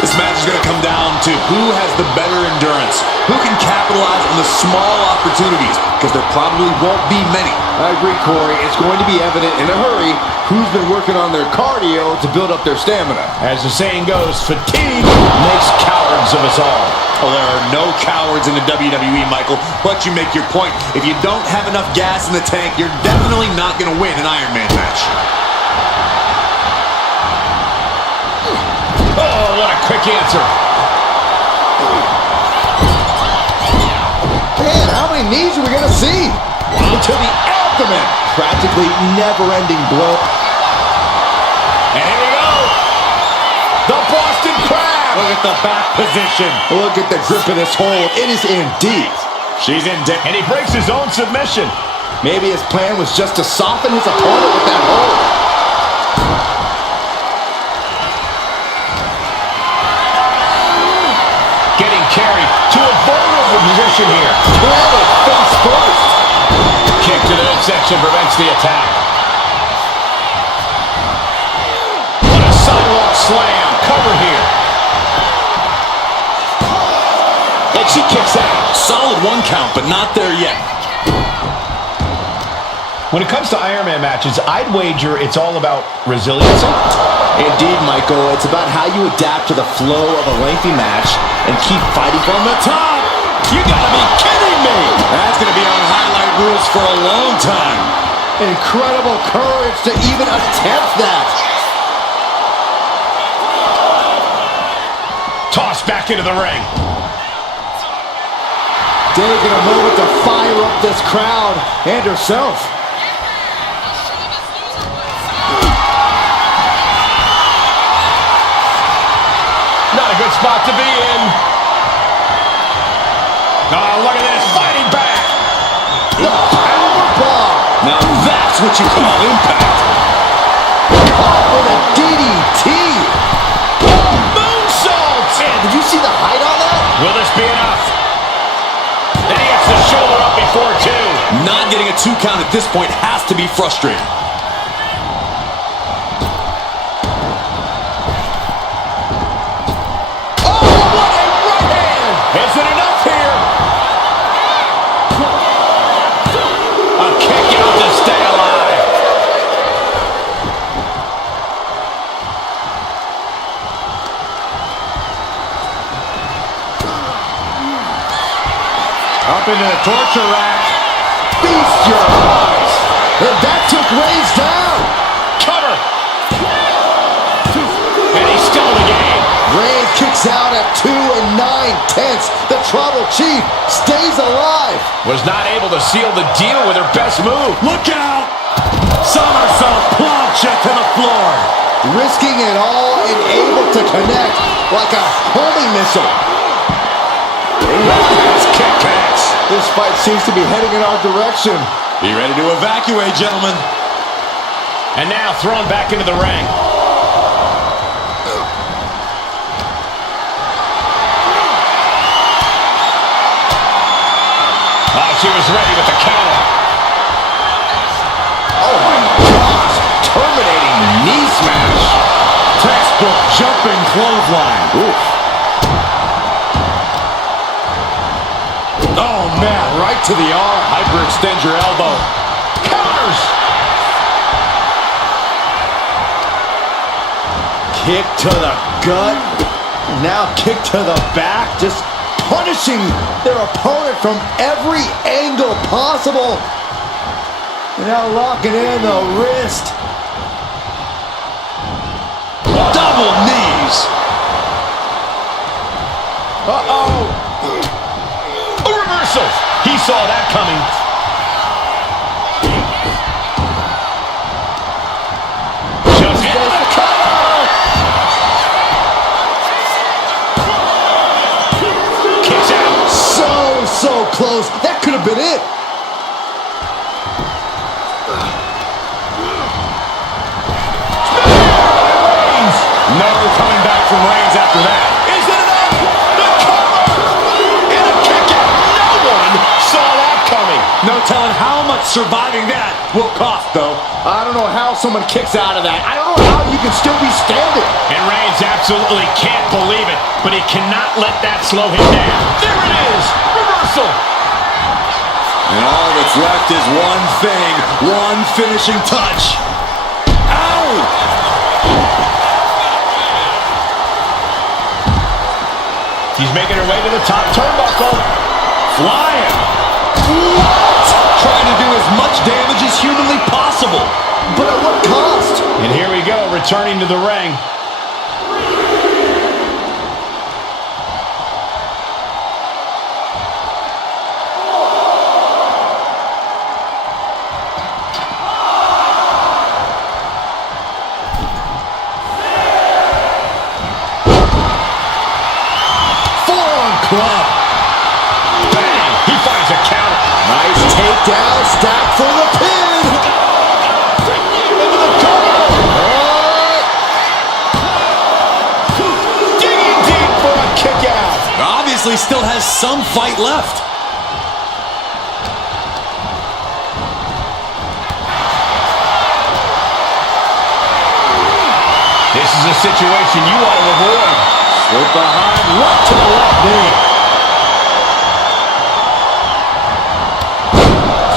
This match is going to come down to who has the better endurance, who can capitalize on the small opportunities, because there probably won't be many. I agree, Corey. It's going to be evident in a hurry who's been working on their cardio to build up their stamina. As the saying goes, fatigue makes cowards of us all. Well, there are no cowards in the WWE, Michael, but you make your point. If you don't have enough gas in the tank, you're definitely not going to win an Iron Man match. Oh, what a quick answer. Man, how many knees are we going to see? Into the abdomen. Practically never-ending blow. And here we go. The Boston Crab. Look at the back position. Look at the grip of this hold. It is in deep. She's in deep. And he breaks his own submission. Maybe his plan was just to soften his opponent with that hold. Getting carried to a vulnerable position here. Planted face first. Kick to the midsection prevents the attack. What a sidewalk slam. Cover here. And she kicks out. Solid one count, but not there yet. When it comes to Iron Man matches, I'd wager it's all about resilience. Indeed, Michael. It's about how you adapt to the flow of a lengthy match and keep fighting from the top. You gotta be kidding me! That's gonna be on highlight reels for a long time. Incredible courage to even attempt that. Tossed back into the ring. Taking a moment to fire up this crowd and herself. Not a good spot to be in. Oh, look at this. Fighting back. The powerbomb. Now that's what you call impact. Caught with a DDT. Moonsault. Man, did you see the height on that? Will this be enough? And he gets the shoulder up before two. Not getting a 2 count at this point has to be frustrating. Is it enough here? A kick out to stay alive. Up into the torture rack. Feast your eyes. And that took Reigns down. Cover. And he's still in the game. Reigns kicks out at 2 9/10. The Tribal Chief stays alive. Was not able to seal the deal with her best move. Look out! Somersault plancha to the floor. Risking it all and able to connect like a homing missile. Roundhouse kick connects. This fight seems to be heading in our direction. Be ready to evacuate, gentlemen. And now thrown back into the ring. Oh, she was ready with the counter. Oh my gosh. Terminating knee smash. Textbook jumping clothesline. Oof. Oh, man, right to the arm. Hyperextend your elbow. Counters. Kick to the gut. Now kick to the back. Just punishing their opponent from every angle possible. And now locking in the wrist. Double knees. Uh-oh. A reversal. He saw that coming. Just hit the cover. Kicks out. So close. That could have been it. No coming back from Reigns after that. Is it enough? The cover. And a kick out. No one saw that coming. No telling how much surviving that will cost, though. I don't know how someone kicks out of that. I don't know how you can still be standing. And Reigns absolutely can't believe it, but he cannot let that slow him down. There it is! Reversal! And all that's left is one thing, one finishing touch. Ow! She's making her way to the top turnbuckle. Flying. What? Trying to do as much damage as humanly possible. But at what cost? And here we go, returning to the ring. Club. Bang! He finds a counter. Nice takedown, stack for the pin. Into the cover. Digging deep for a kick out. Obviously still has some fight left. This is a situation you want to avoid. Slip behind, right to the left knee.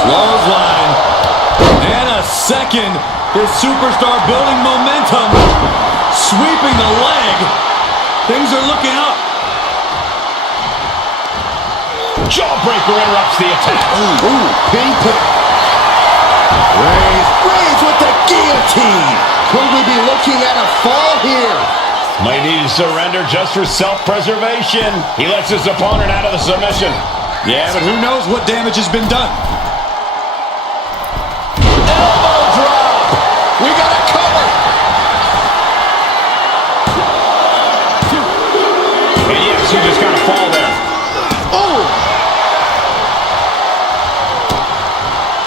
Clothesline. And a second. This superstar building momentum. Sweeping the leg. Things are looking up. Jawbreaker interrupts the attack. Ooh, pinpoint. Reigns with the guillotine. Could we be looking at a fall here? Might need to surrender just for self-preservation. He lets his opponent out of the submission. Yeah, but who knows what damage has been done. Elbow drop. We got it covered. And yes, he just got to fall there. Oh.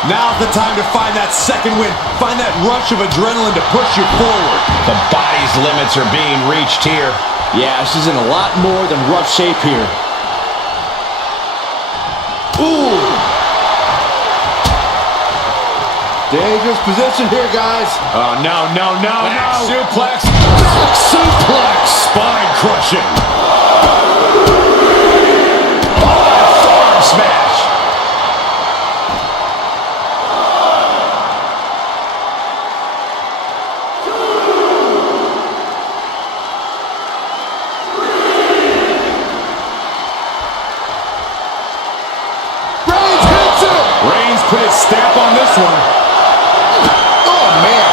Now's the time to find that second win. Find that rush of adrenaline to push you forward. The body's limits are being reached here. Yeah, she's in a lot more than rough shape here. Ooh. Dangerous position here, guys. Oh, no, no, no, Back no. suplex. Back suplex. Spine crushing. Forearm smash. Reigns put his stamp on this one. Oh, man.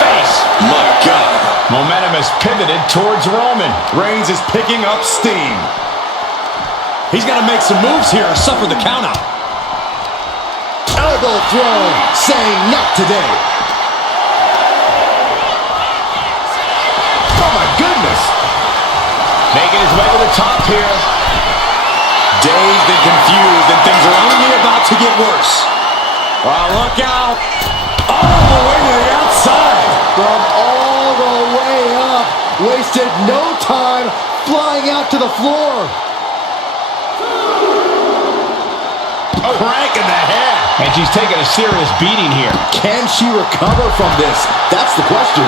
Face. My God. Momentum has pivoted towards Roman. Reigns is picking up steam. He's got to make some moves here or suffer the countout. Elbow throw, saying not today. Oh, my goodness. Making his way to the top here. Dazed and confused, and things are only about to get worse. Oh, look out. All the way to the outside. From all the way up. Wasted no time flying out to the floor. Crank in the head. And she's taking a serious beating here. Can she recover from this? That's the question.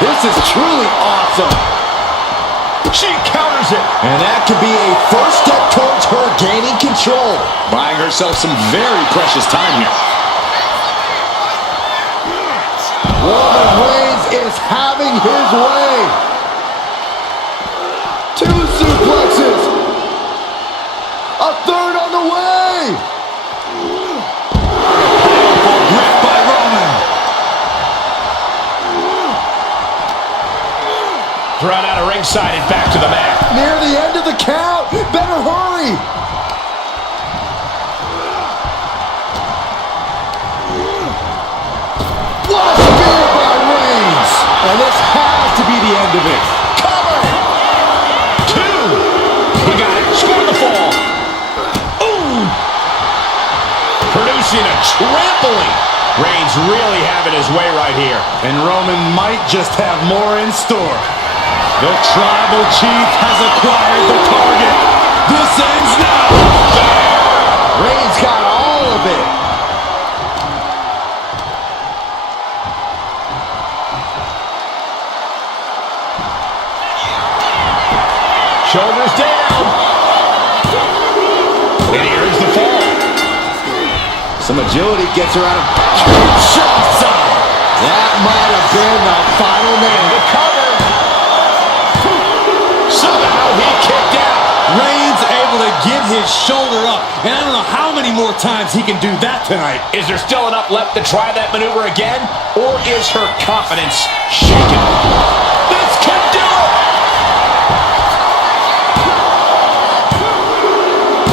This is truly awesome. She counters it. And that could be a first step towards her gaining control. Buying herself some very precious time here. Roman Reigns is having his way. 2 suplexes. A third on the way. Powerful grip by Roman. Thrown out of ringside and back to the mat. Near the end of the count. Better hurry. What a spear by Reigns. And this has to be the end of it. Cover. 2. He got it. Scored the fall. Ooh. Producing a trampling. Reigns really having his way right here. And Roman might just have more in store. The Tribal Chief has acquired the target. This ends now. Reigns got all of it. Shoulders down. And here's the fall. Some agility gets her out of Kinshasa. That might have been the final nail. The cover. Somehow he kicked out. Reigns able to get his shoulder up. And I don't know how many more times he can do that tonight. Is there still enough left to try that maneuver again? Or is her confidence shaken? This could do it!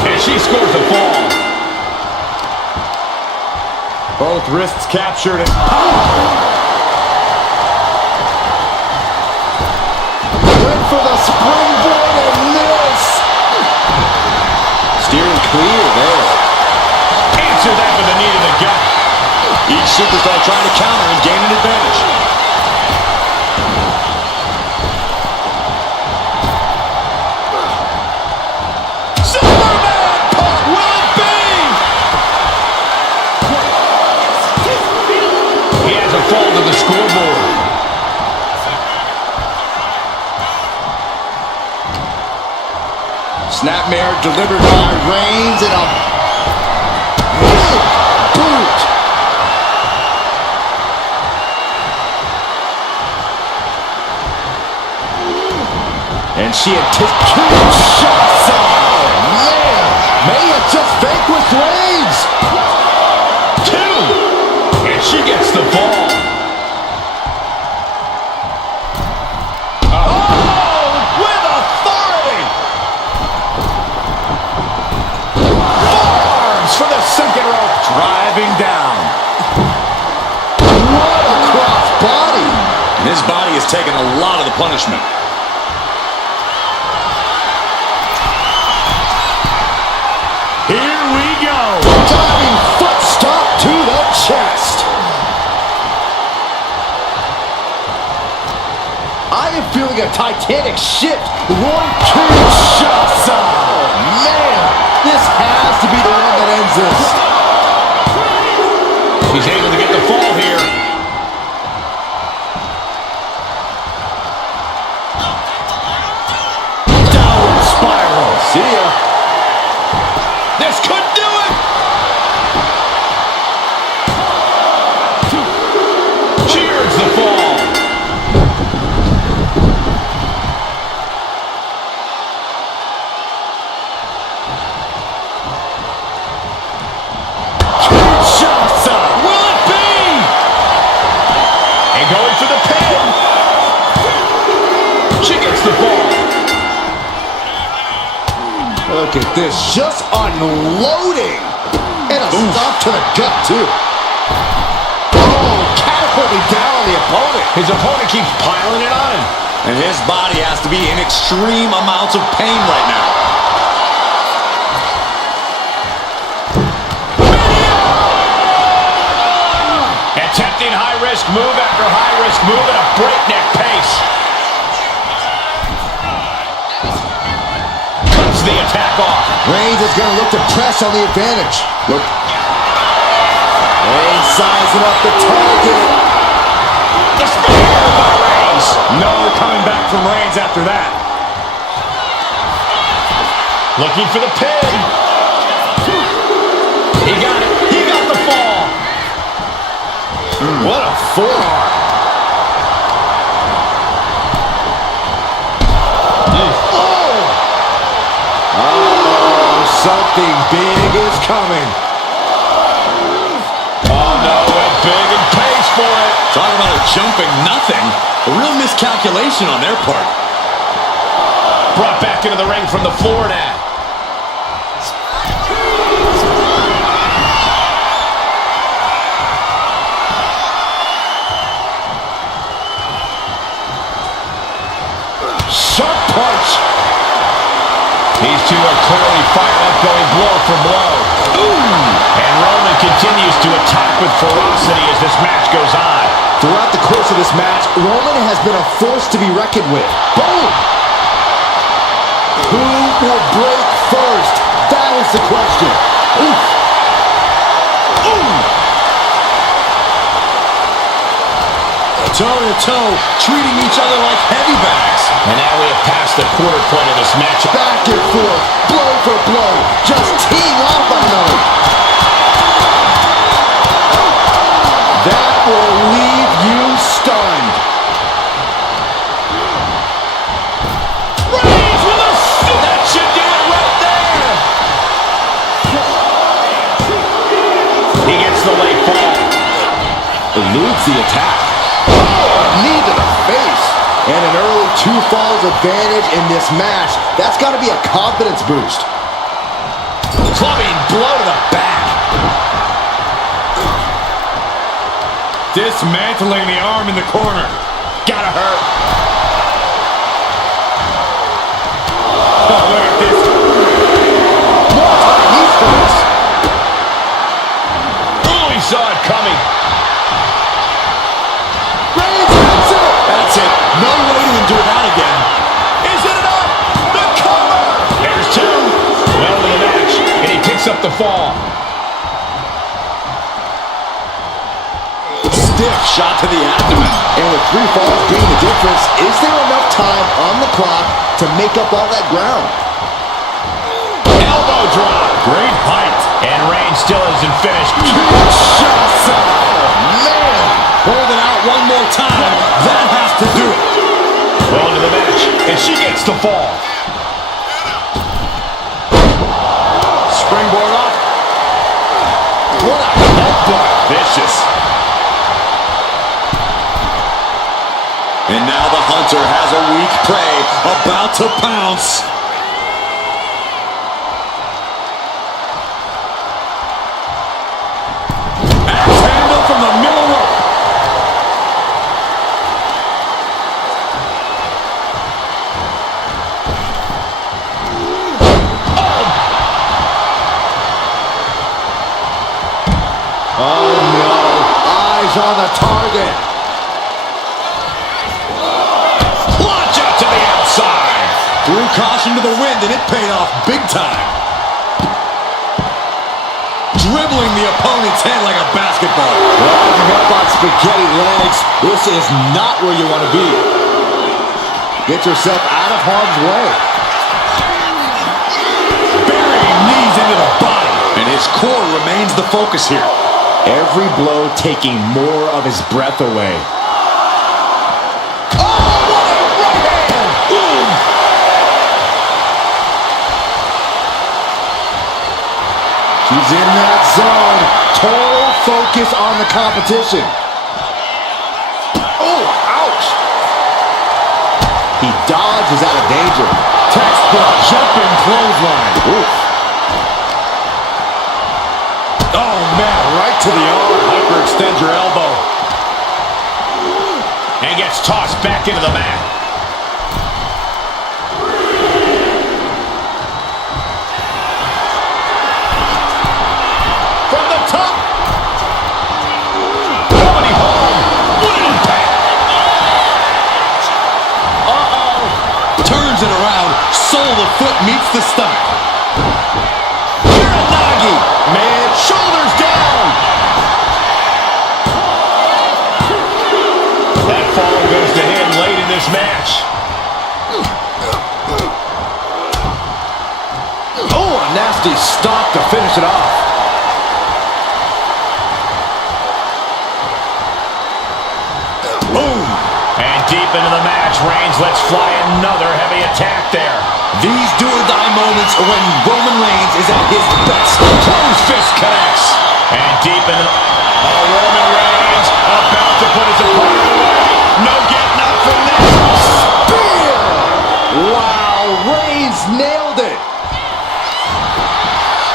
And she scores the fall. Both wrists captured and went for the springboard and missed. Steering clear there. Answer that with a knee to the gut. each superstar trying to counter and gain an advantage. Fall to the scoreboard. Snapmare delivered by Reigns and a big boot. And she anticipates shots. Man, may have just vanquished Reigns. Two. And she gets the fall. Driving down. What a cross body. And his body has taken a lot of the punishment. Here we go. Diving foot stop to the chest. I am feeling a titanic shift. One, two, shots. Oh, man. This has to be the one that ends this. He's able to get the fall here. Downward spiral. See ya. This could do it. Cheers the fall. Going for the pin. She gets the fall. Look at this, just unloading. And a stop to the gut, too. Oh, catapulting down on the opponent. His opponent keeps piling it on him. And his body has to be in extreme amounts of pain right now. Attempting high-risk move after high-risk move at a breakneck pace. Cuts the attack off. Reigns is going to look to press on the advantage. Look. Reigns sizing up the target. The spear by Reigns. No coming back from Reigns after that. Looking for the pin. He got it. He got the fall. What a forearm. Oh, something big is coming. Oh, no, went big and pays for it. Talking about a jumping nothing. A real miscalculation on their part. Brought back into the ring from the floor now. Sharp punch. These two are clearly fired up, going blow for blow. Ooh! And Roman continues to attack with ferocity as this match goes on. Throughout the course of this match, Roman has been a force to be reckoned with. Boom! Who will break first? That is the question. Oof. Ooh! Toe-to-toe, treating each other like heavy bags. And now we have passed the quarter point of this match. Back and forth, blow for blow, just teeing off on another. That will leave you stunned. Reigns with a super. That should do it right there. He gets the leg fall. Eludes the attack. Knee to the face. And an early 2 falls advantage in this match. That's got to be a confidence boost. Clubbing blow to the back. Dismantling the arm in the corner. Gotta hurt. Oh, look at this. He's first. Oh, he saw it coming. Reigns hits it. That's it. No way to endure that again. Is it enough? The cover. There's 2. Well in the match, and he picks up the fall. Stiff shot to the abdomen. And with 3 falls being the difference, is there enough time on the clock to make up all that ground? Elbow drop. Great height. And Reigns still isn't finished. Shots out. Man. Holding out one more time. That has to do it. Well into the match, and she gets the fall. Springboard up. What a headbutt. Vicious. And now the Hunter has a weak prey about to pounce. Axe handle from the middle rope. Oh no. Eyes on the target. Launch out to the outside. Threw caution to the wind, and it paid off big time. Dribbling the opponent's head like a basketball. Rising up on spaghetti legs. This is not where you want to be. Get yourself out of harm's way. Burying knees into the body. And his core remains the focus here. Every blow taking more of his breath away. She's in that zone. Total focus on the competition. Oh, ouch. He dodges out of danger. Textbook jumping clothesline. Oof. Oh, man, right to the arm. Hyperextend your elbow. And gets tossed back into the mat. From the top. Nobody home. What an impact. Uh-oh. Turns it around. Sole of the foot meets the stomach. Uranagi. Man, shoulders down. That fall goes to him late in this match. Oh, a nasty stop to finish it off. Boom. And deep into the match, Reigns lets fly another heavy attack there. These do-or-die moments are when Roman Reigns is at his best. Closed fist connects. And deep into Roman Reigns about to put his opponent away. No getting up from this. Spear! Wow, Reigns nailed it.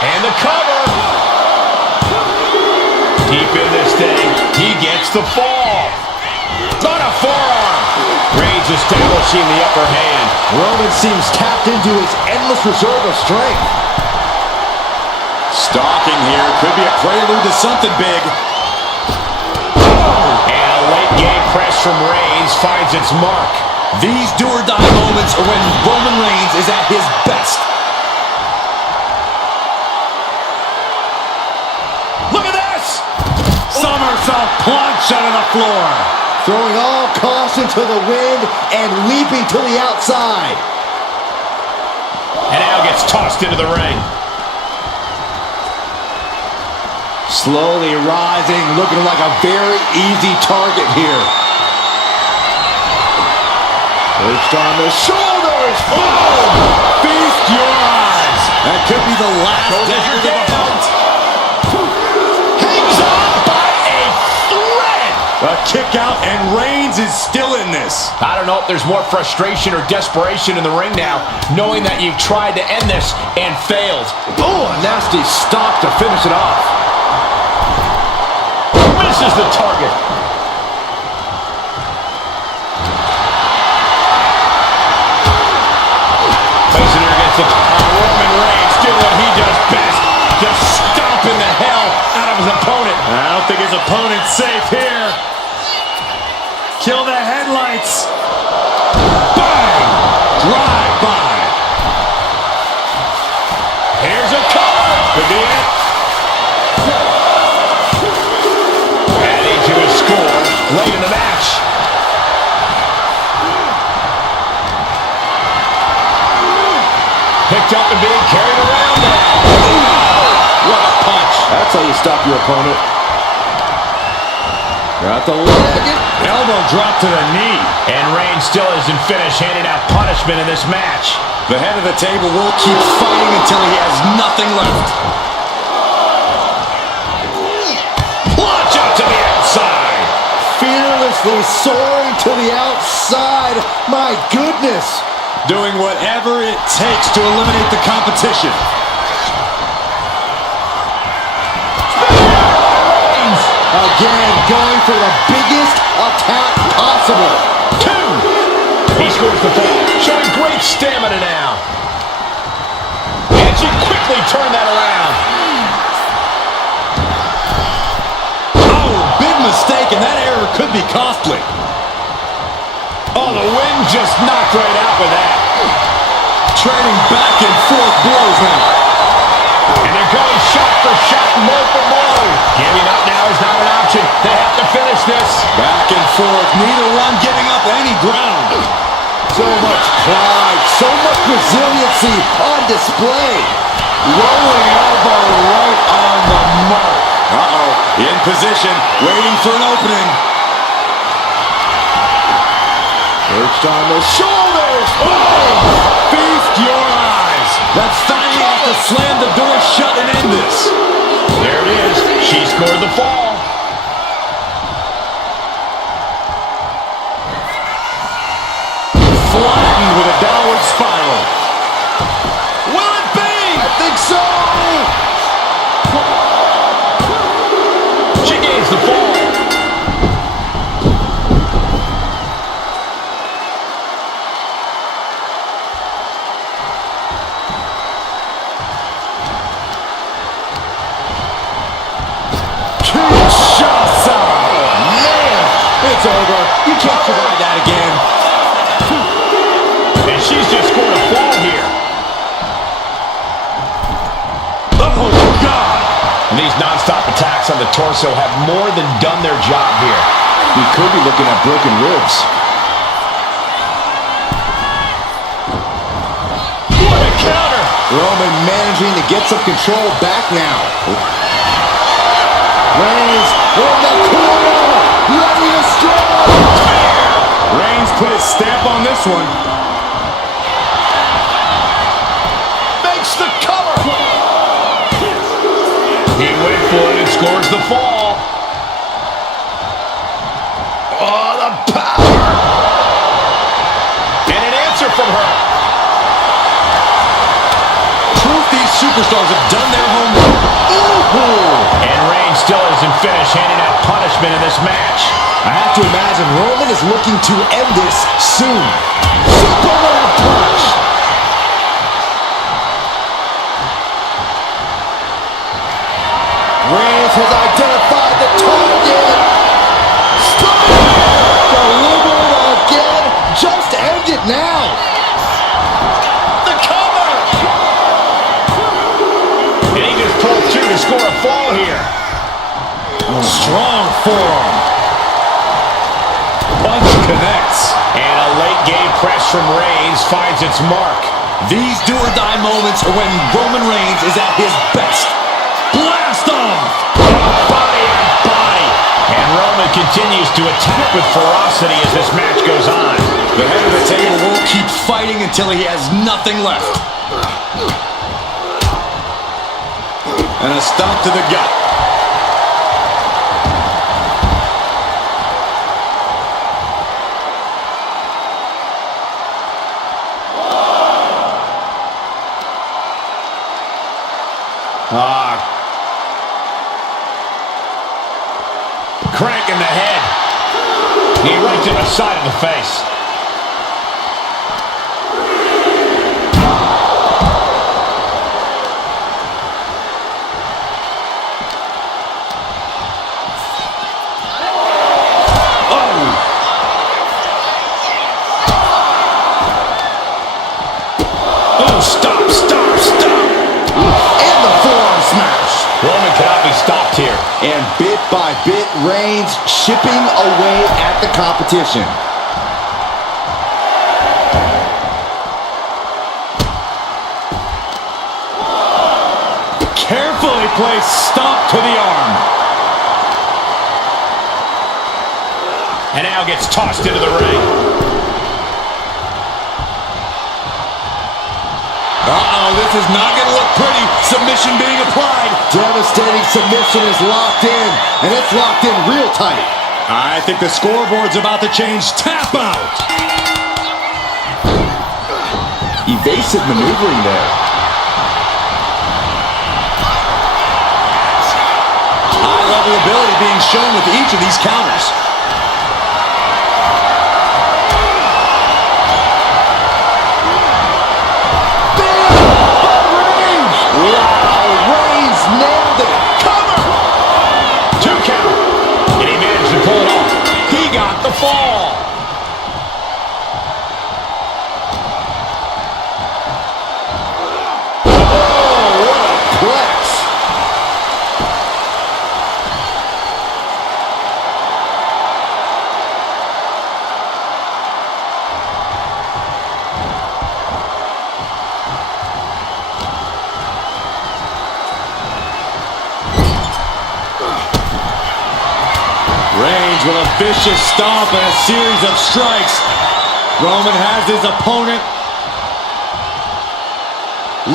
And the cover. Deep in this thing, he gets the fall. On a forearm. Reigns establishing the upper hand. Roman seems tapped into his endless reserve of strength. Stalking here. Could be a prelude to something big. And a late game press from Reigns finds its mark. These do-or-die moments are when Roman Reigns is at his best. Look at this! Somersault plunge out of the floor. Throwing all caution to the wind and leaping to the outside. And now gets tossed into the ring. Slowly rising, looking like a very easy target here. Perched on the shoulders. Boom! Feast your eyes. That could be the last dagger to the hunt. Hangs on by a thread. A kick out, and Reigns is still in this. I don't know if there's more frustration or desperation in the ring now, knowing that you've tried to end this and failed. Oh, a nasty stop to finish it off. Misses the target. Placing her against the Roman Reigns, doing what he does best, just stomping the hell out of his opponent. I don't think his opponent's safe here. Kill the headlights. Bang! Drive by. Here's a cover. Could be it. Adding to his score late in the match. Picked up and being carried around now. What a punch. That's how you stop your opponent. Got the leg. Elbow drop to the knee. And Reigns still isn't finished handing out punishment in this match. The head of the table will keep fighting until he has nothing left. Launch out to the outside. Fearlessly soaring to the outside. My goodness. Doing whatever it takes to eliminate the competition. Again, going for the biggest attack possible. 2. He scores the fall, showing great stamina now. And she quickly turned that around. Oh, big mistake, and that error could be costly. Oh, the wind just knocked right out with that. Trading back and forth blows now. And they're going shot for shot, blow for blow. Giving up now is not an option. They have to finish this. Back and forth, neither one giving up any ground. So much pride, so much resiliency on display. Rolling elbow right on the mark. Uh-oh, in position, waiting for an opening. Perched on the shoulders. Boom! Feast your eyes. That's finally have to slam the door shut and end this. There it is. She scored the fall. Flattened with a downward spiral. Will it be? I think so. She gains the fall. It's over. You can't survive that again. And she's just scored a fall here. Oh, God. And these non-stop attacks on the torso have more than done their job here. We could be looking at broken ribs. What a counter. Roman managing to get some control back now. Reigns in the corner. Ready to strike. Reigns put his stamp on this one. Makes the cover. He went for it and scores the fall. Oh, the power. And an answer from her. Proof these superstars have done their homework. Ooh. And Reigns still isn't finished handing out punishment in this match. I have to imagine Roman is looking to end this soon. Superman punch. Reigns has identified the target. Delivered again. Just end it now. The cover! And he just pulled through to score a fall here. Strong forearm. Punch connects. And a late game press from Reigns finds its mark. These do-or-die moments are when Roman Reigns is at his best. Blast off! Body on body. And Roman continues to attack with ferocity as this match goes on. The head of the table won't keep fighting until he has nothing left. And a stomp to the gut. Crank in the head. Knee right to the side of the face. Oh, stop, stop, stop. And the forearm smash. Roman cannot be stopped here. And bit by bit, Reigns chipping away at the competition. Carefully placed stomp to the arm. And now gets tossed into the ring. Uh-oh, this is not going to look pretty. Submission being applied. Devastating submission is locked in, and it's locked in real tight. I think the scoreboard's about to change. Tap out. Evasive maneuvering there. High-level ability being shown with each of these counters. Fall. Oh, what a plex. Reigns with a vicious stomp and a series of strikes. Roman has his opponent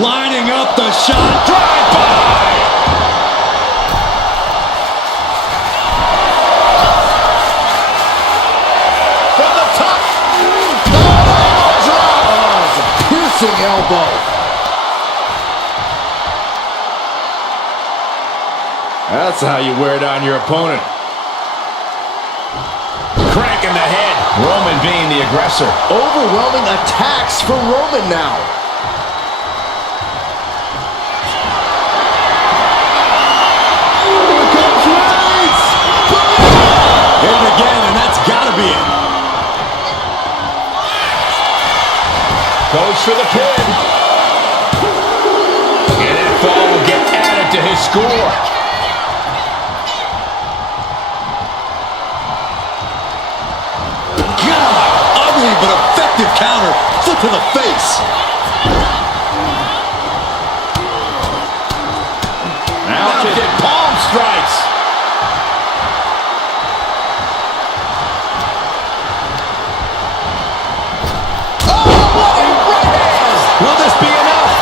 lining up the shot. Drive-by! From the top. Oh, it's a piercing elbow. That's how you wear down your opponent. Crank in the head. Roman being the aggressor. Overwhelming attacks for Roman now. Here comes Reigns. Hit it again, and that's got to be it. Goes for the pin. And that fall will get added to his score. But effective counter. Foot to the face. Mounted palm strikes. Oh, what a right hand. Will this be enough?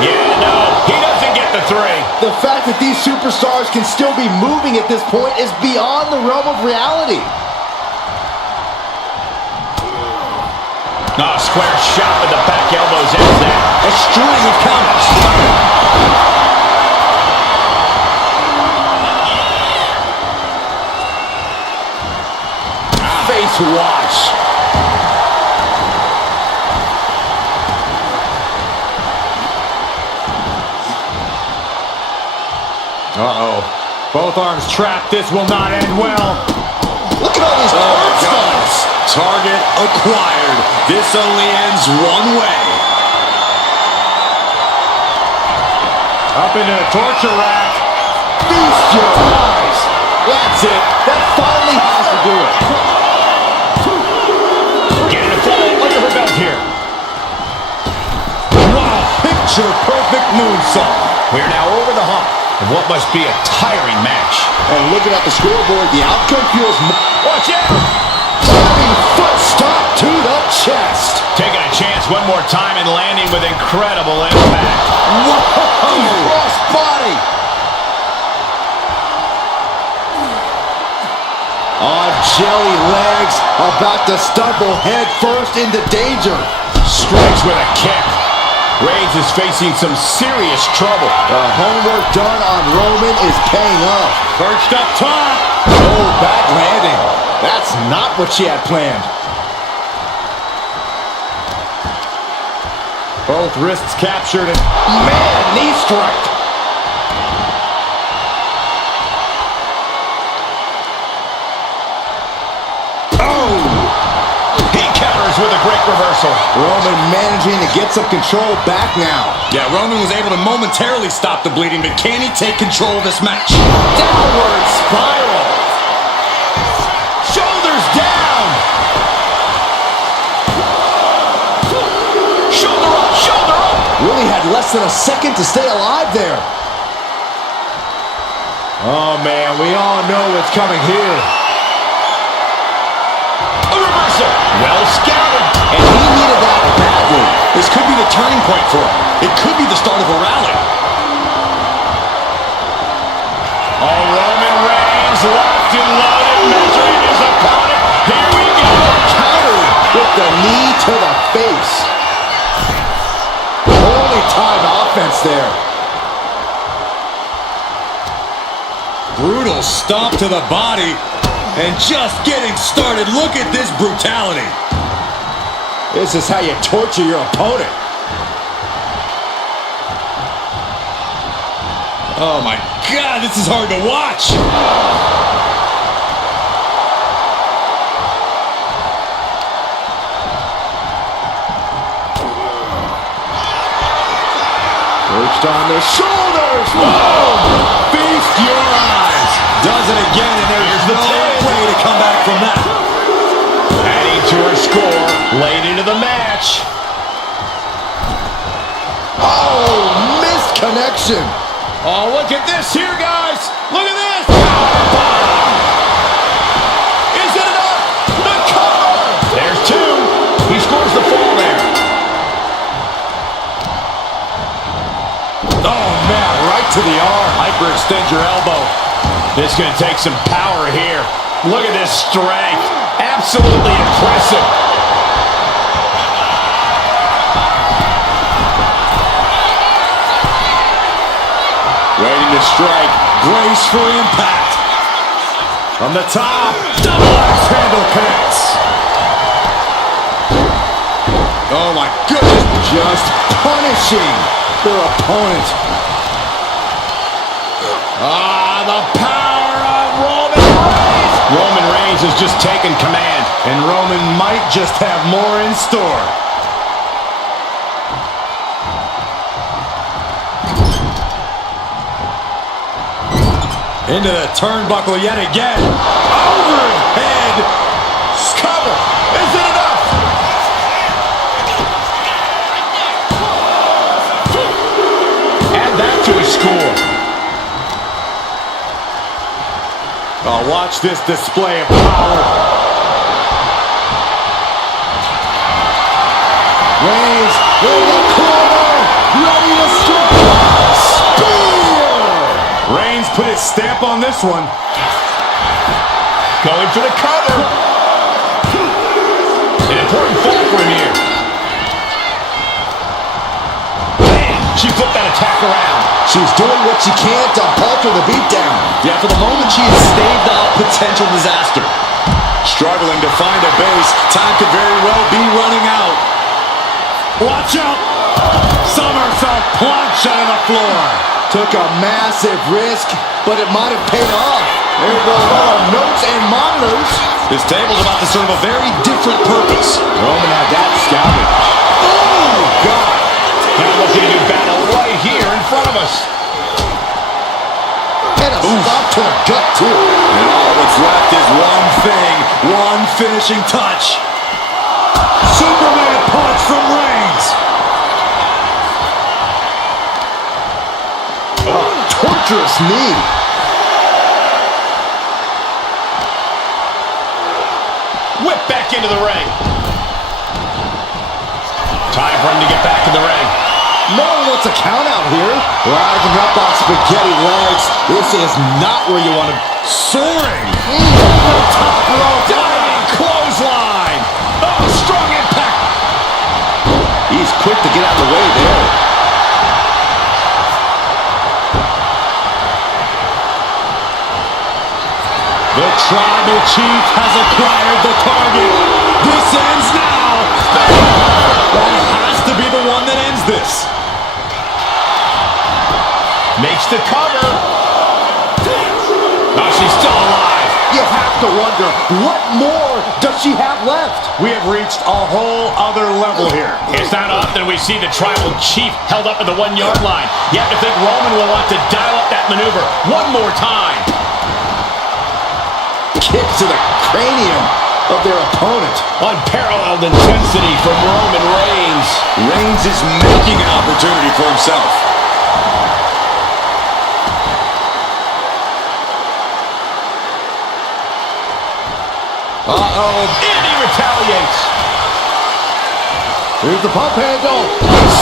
Yeah, no. He doesn't get the three. The fact that these superstars can still be moving at this point is beyond the realm of reality. Oh, square shot with the back elbows ends that. A string of counters. Face wash. Uh-oh. Both arms trapped. This will not end well. Look at all these tombstones. Target acquired. This only ends one way. Up into the torture rack. Feast your eyes. That's it. That finally has to do it. Getting a fall under her belt here. Wow, picture-perfect moonsault. We are now over the hump of what must be a tiring match. And looking at the scoreboard, the outcome feels... Watch out! Diving foot stop to the chest. Taking a chance one more time and landing with incredible impact. Whoa! Cross body. On jelly legs, about to stumble head first into danger. Strikes with a kick. Reigns is facing some serious trouble. The homework done on Roman is paying off. Perched up top. Oh, bad landing. That's not what she had planned. Both wrists captured and Man, knee strike. With a great reversal. Roman managing to get some control back now. yeah, Roman was able to momentarily stop the bleeding, but can he take control of this match? Downward spiral. Shoulders down. Shoulder up, shoulder up. Really had less than a second to stay alive there. Oh, man, we all know what's coming here. A reversal. Well scouted. And he needed that badly. This could be the turning point for him. It could be the start of a rally. Oh, Roman Reigns locked and loaded, measuring his opponent. Here we go. Countered with the knee to the face. Holy time offense there. Brutal stomp to the body. And just getting started. Look at this brutality. This is how you torture your opponent. Oh, my God, this is hard to watch. Perched on the shoulders. Whoa! Feast your eyes. Does it again, and there's no way to come back from that. Adding to her score, late into the match. Oh, missed connection. Oh, look at this here, guys. Look at this. Is it enough? The cover. There's two. He scores the fall there. Oh, man, right to the arm. Hyperextend your elbow. This is going to take some power here. Look at this strength. Absolutely impressive. Waiting to strike. Brace for impact. From the top. Double axe handle connects. Oh, my goodness. Just punishing their opponent. Ah, the power of Roman Reigns. Roman Reigns has just taken command. And Roman might just have more in store. Into the turnbuckle yet again. Overhead. Cover. Is it enough? Add that to his score. Oh, watch this display of power. Reigns in the corner, ready to strike. Spear! Reigns put his stamp on this one. Going for the cover. An important fall for him here. Man, she flipped that attack around. She's doing what she can to alter the beatdown. Yeah, for the moment she has staved off potential disaster. Struggling to find a base. Time could very well be running out. Watch out! Somersault plunge onto the floor. Took a massive risk, but it might have paid off. There go all our notes and monitors. This table's about to serve a very different purpose. Roman had that scouted. Oh, God. Now looking to do battle right here in front of us. And a stop to the gut, too. And all that's left is one thing, one finishing touch. Superman punch from Reigns. Torturous knee. Whip back into the ring. Time for him to get back in the ring. No one wants a count out here. Rising up on spaghetti legs. This is not where you want to... Soaring. Top rope. Diving clothesline. Oh, strong impact. He's quick to get out of the way there. The Tribal Chief has acquired the target. This ends now. That has to be the one that ends this. Makes the cover. Oh, she's still alive. You have to wonder, what more does she have left? We have reached a whole other level here. It's not often we see the Tribal Chief held up at the 1 yard line. You have to think Roman will want to dial up that maneuver one more time. Kick to the cranium of their opponent. Unparalleled intensity from Roman Reigns. Reigns is making an opportunity for himself. Uh-oh. And he retaliates. Here's the pump handle.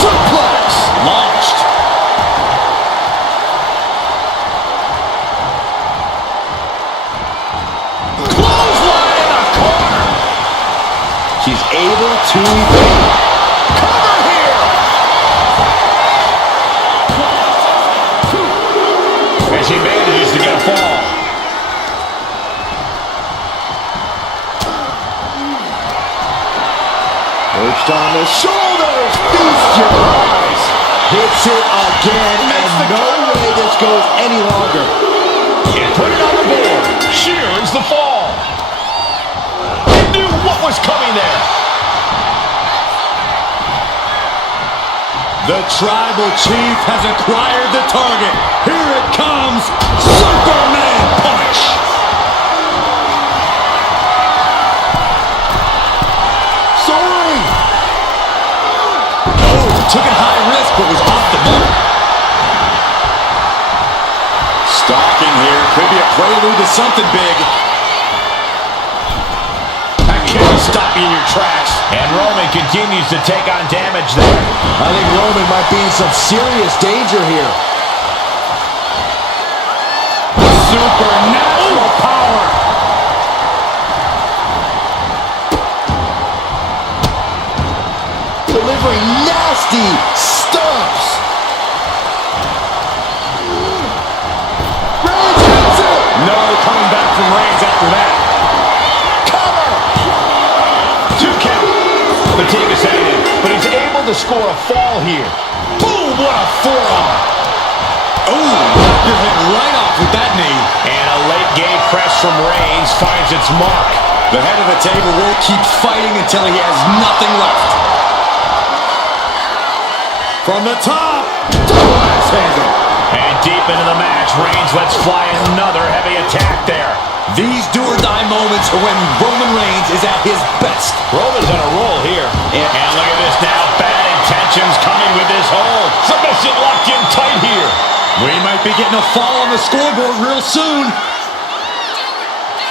Suplex. Launched. Clothesline in the corner. She's able to evade. Cover here. And she manages to get a fall. Perched on the shoulders. Feast your eyes. Hits it again, and no way this goes any longer. And put it on the board. She earns the fall. He knew what was coming there. The Tribal Chief has acquired the target. Here it comes. Superman punch. Soaring. Oh, took it high risk, but was off the mark. Stalking here. Could be a prelude to something big. That can't stop you in your tracks. And Roman continues to take on damage there. I think Roman might be in some serious danger here. Supernatural power. Delivering nasty stumps. Reigns hits it. No coming back from Reigns after that. Cover. 2 count. Fatigue is setting in, but he's able to score a fall here. Boom, what a forearm. Oh, knocked your head right off with that knee. And a late game press from Reigns finds its mark. The head of the table will keep fighting until he has nothing left. From the top. Double axe handle. And deep into the match, Reigns lets fly another heavy attack there. These do-or-die moments are when Roman Reigns is at his best. Roman's on a roll here. And look at this now. Bad intentions coming with this hold. Submission locked in tight here. We might be getting a fall on the scoreboard real soon.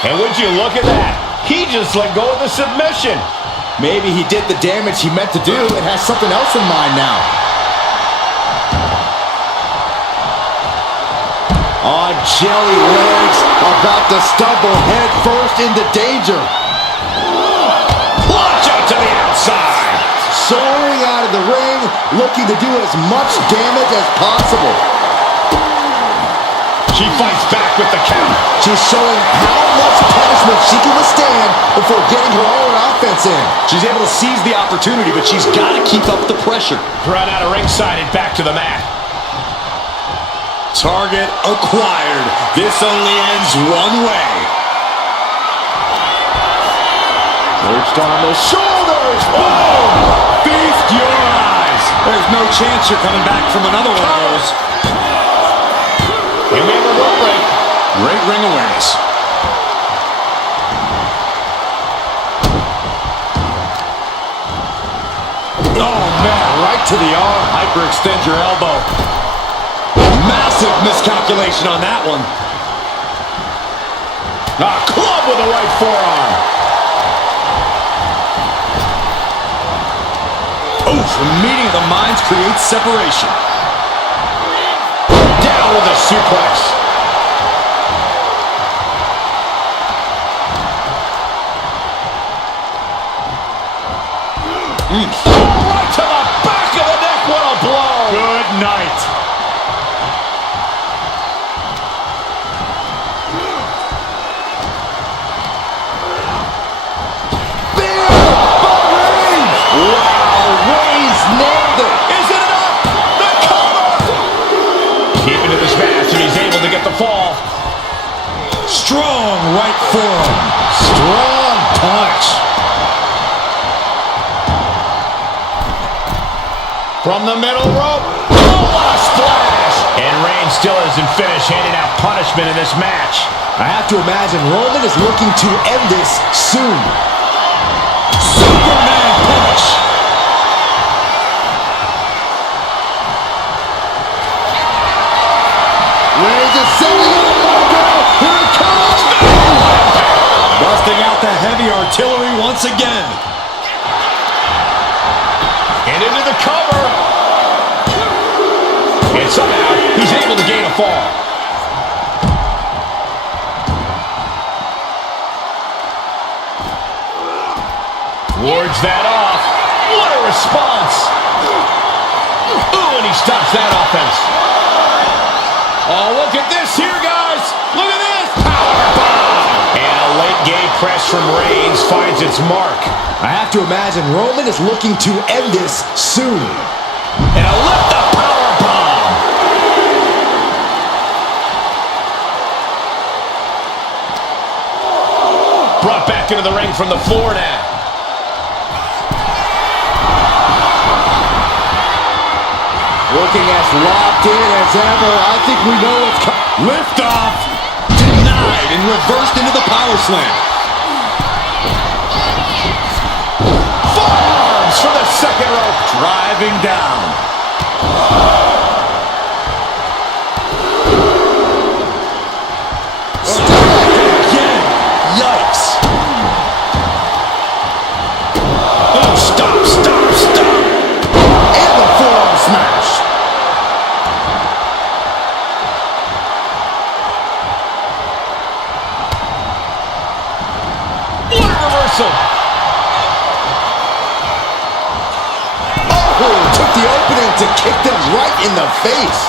And would you look at that? He just let go of the submission. Maybe he did the damage he meant to do and has something else in mind now. On jelly legs, about to stumble head first into danger. Launch out to the outside. Soaring out of the ring, looking to do as much damage as possible. She fights back with the count. She's showing how much punishment she can withstand before getting her own offense in. She's able to seize the opportunity, but she's got to keep up the pressure. Run out of ringside and back to the mat. Target acquired. This only ends one way. Perched on the shoulders. Boom! Feast your eyes. There's no chance you're coming back from another one of those. And we have a rope break. Great ring awareness. Oh, man, right to the arm. Hyperextend your elbow. Massive miscalculation on that one. A club with the right forearm. Oof, the meeting of the minds creates separation. Down with a suplex. Right to the back of the neck. What a blow. Good night. Wow, Reigns nailed it. Is it enough? The cover. Keeping to this match, and he's able to get the fall. Strong right forearm. Strong punch. From the middle rope. Oh, what a splash. And Reigns still isn't finished handing out punishment in this match. I have to imagine Roman is looking to end this soon. Superman punch. Reigns is setting up. Here it comes. Busting out the heavy artillery once again. And into the cover. And somehow he's able to gain a fall. Wards that off. What a response. Ooh, and he stops that offense. Oh, look at this here, guys. Look at this. Powerbomb. And a late game press from Reigns finds its mark. I have to imagine Roman is looking to end this soon. And a lift-up powerbomb. Brought back into the ring from the floor now. Looking as locked in as ever. I think we know what's coming. Lift off. Denied and reversed into the power slam. Forearms for the second rope. Driving down. Again. Yikes. Oh, stop, stop, stop. And the forearm smash. What a reversal. Oh, took the opening to kick them right in the face.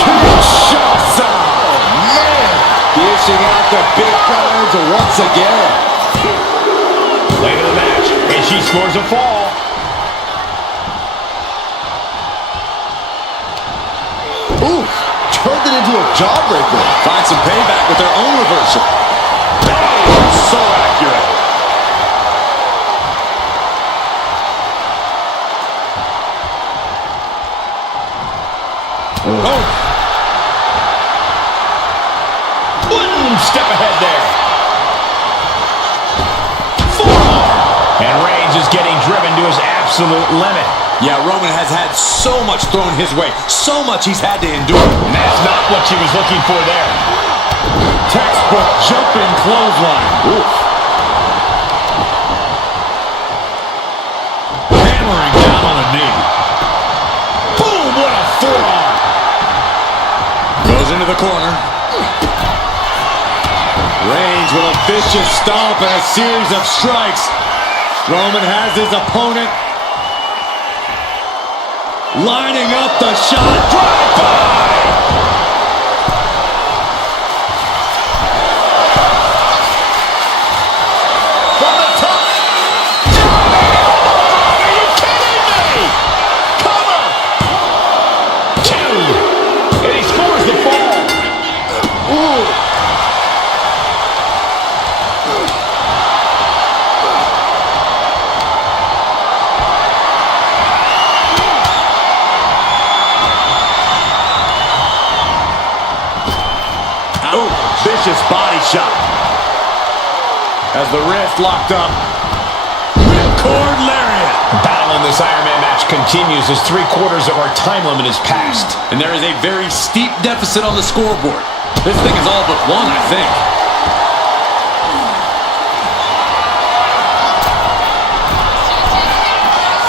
Kinshasa. Oh, man. Dishing out the big guns once again. Late in the match, and she scores a fall. Ooh, turned it into a jawbreaker. Find some payback with their own reversal. Oh, so accurate. Oh, One step ahead there. Forearm. And Reigns is getting driven to his absolute limit. yeah, Roman has had so much thrown his way. So much he's had to endure. And that's not what she was looking for there. Textbook jumping clothesline. Oof. Hammering down on a knee. Boom, what a forearm. Goes into the corner. Reigns with a vicious stomp and a series of strikes. Roman has his opponent lining up the shot. Drive-by! From the top. Are you kidding me? Cover. vicious body shot. As the wrist locked up. Ripcord lariat. The battle in this Iron Man match continues as 3/4 of our time limit is passed. And there is a very steep deficit on the scoreboard. This thing is all but won, I think.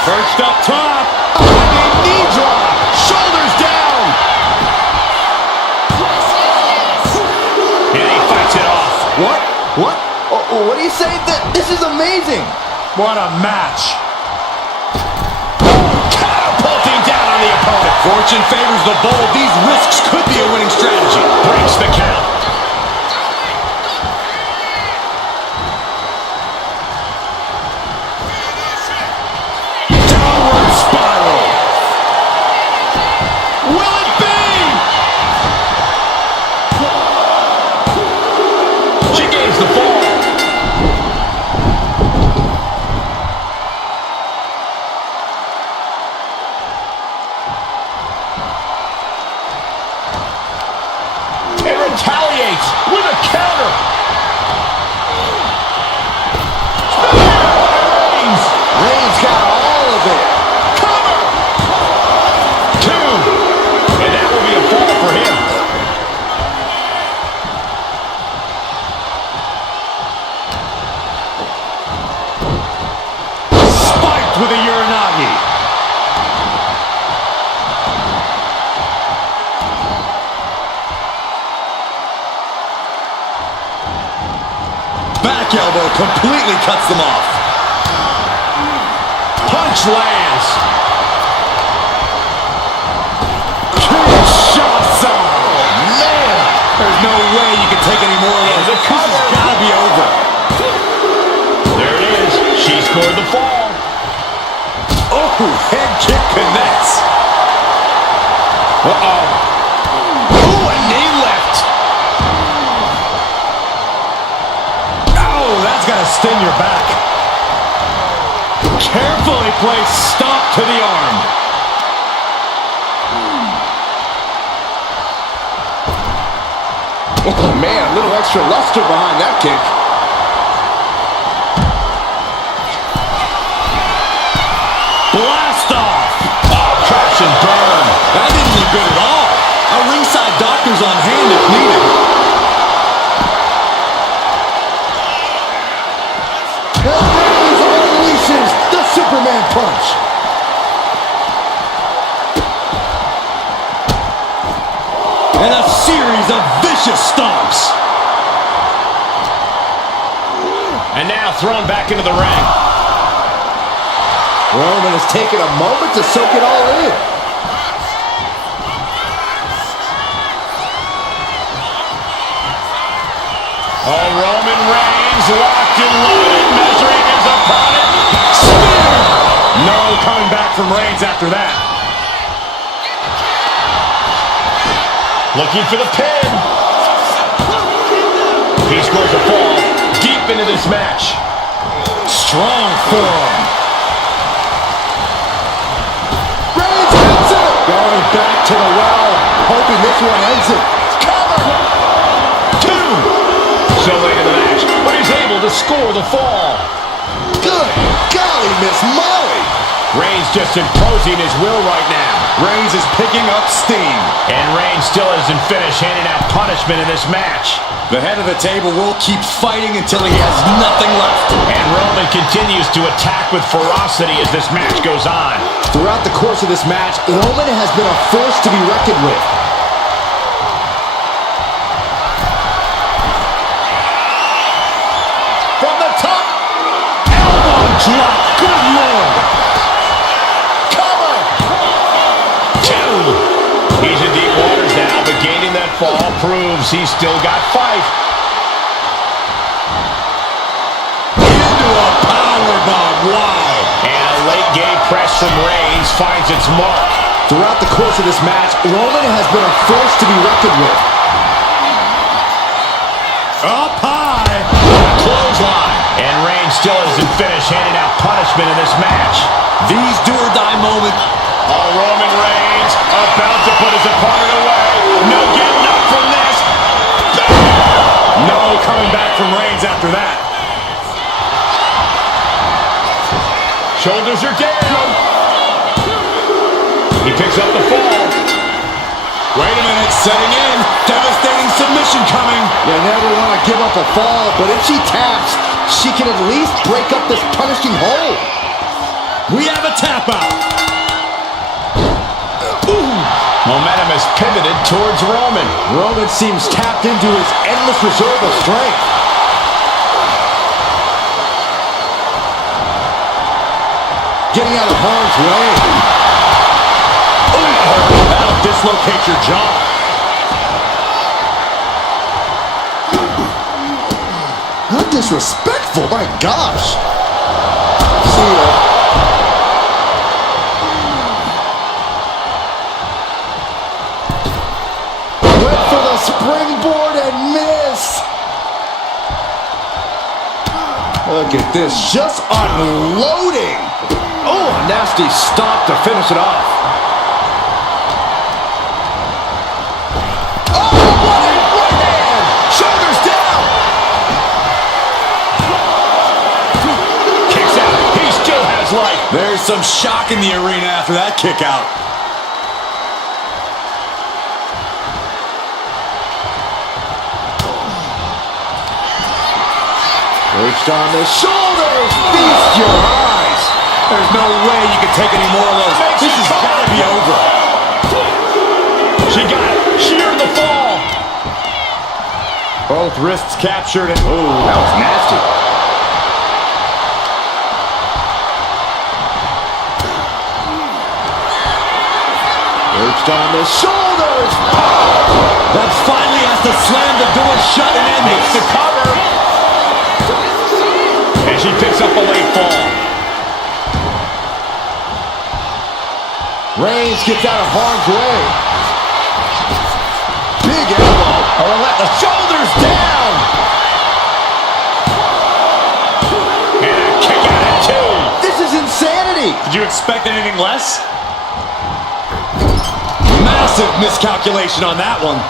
Perched up top. Knee drop. Shoulders down. And he fights it off. What? What? What do you say? This is amazing. What a match. Catapulting down on the opponent. Fortune favors the bold. These risks could be a winning strategy. Breaks the count. Downward spiral. Will it be? She gains the fall. And retaliates with a counter. Reigns got all of it. Cover! 2. And that will be a fall for him. Spiked with a Uranagi. Back elbow completely cuts them off. Punch lands. Kinshasa! Man! There's no way you can take any more of those. The cover. This has got to be over. There it is. She scored the fall. Oh, head kick connects. Uh-oh. Ooh, a knee left. Oh, that's got to sting your back. Carefully placed stomp to the arm. Oh, man, a little extra luster behind that kick. Blast off. Oh, crash and burn. That didn't look good at all. A ringside doctor's on hand if needed. Reigns unleashes the Superman punch. And a series of vicious stomps. And now thrown back into the ring. Roman has taken a moment to soak it all in. Oh, Roman Reigns locked and loaded, measuring his opponent. Spear! No coming back from Reigns after that. Looking for the pin. He scores a fall deep into this match. Strong forearm. Reigns hits it. Going back to the well, hoping this one ends it. Cover. 2. So late in the match, but he's able to score the fall. Good golly, Miss Molly. Reigns just imposing his will right now. Reigns is picking up steam. And Reigns still isn't finished handing out punishment in this match. The head of the table will keep fighting until he has nothing left. And Roman continues to attack with ferocity as this match goes on. Throughout the course of this match, Roman has been a force to be reckoned with. From the top, elbow drop. Good Lord. Cover. 2. He's in deep waters now, but gaining that fall proves he's still got fight. Into a powerbomb. Wow. And a late game press from Reigns finds its mark. Throughout the course of this match, Roman has been a force to be reckoned with. Up high. Clothesline. And Reigns still isn't finished handing out punishment in this match. These do-or-die moments. Oh, Roman Reigns about to put his opponent away. No getting up from this. Bam! coming back from Reigns after that. Shoulders are down. He picks up the fall. Wait a minute, setting in. Devastating submission coming. You never want to give up a fall, but if she taps, she can at least break up this punishing hold. We have a tap out. Ooh. Momentum has pivoted towards Roman. Roman seems tapped into his endless reserve of strength. Getting out of harm's way. That'll dislocate your jaw. How disrespectful, my gosh. See ya. Went for the springboard and miss. Look at this, just unloading. Oh, a nasty stop to finish it off. Oh, what a right hand! Shoulders down! Kicks out. He still has life. There's some shock in the arena after that kick out. Perched on the shoulders, feast your eyes. There's no way you can take any more of those. This has got to be over. She got it. Sheared the fall. Both wrists captured and ooh, that was nasty. Perched on the shoulders. That finally has to slam the door shut and end Makes the this. cover. And she picks up a late fall. Reigns gets out of harm's way. Big elbow. A relentless shoulders down. And a kick out at two. This is insanity. Did you expect anything less? Massive miscalculation on that one.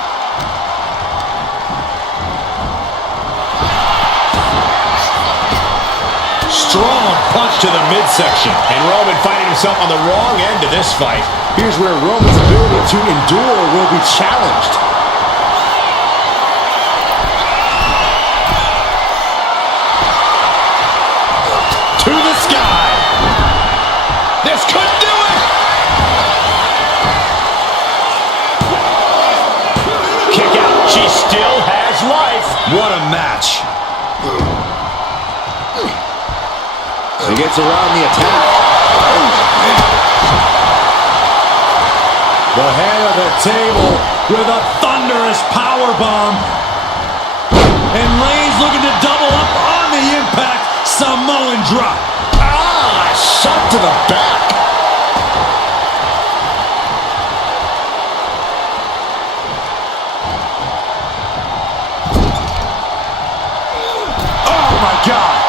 Strong punch to the midsection. And Roman finding himself on the wrong end of this fight. Here's where Roman's ability to endure will be challenged. To the sky. This could do it. Kick out. She still has life. What a match. He gets around the attack. The head of the table with a thunderous powerbomb. And Reigns looking to double up on the impact. Samoan drop. Ah, shot to the back. Oh my God.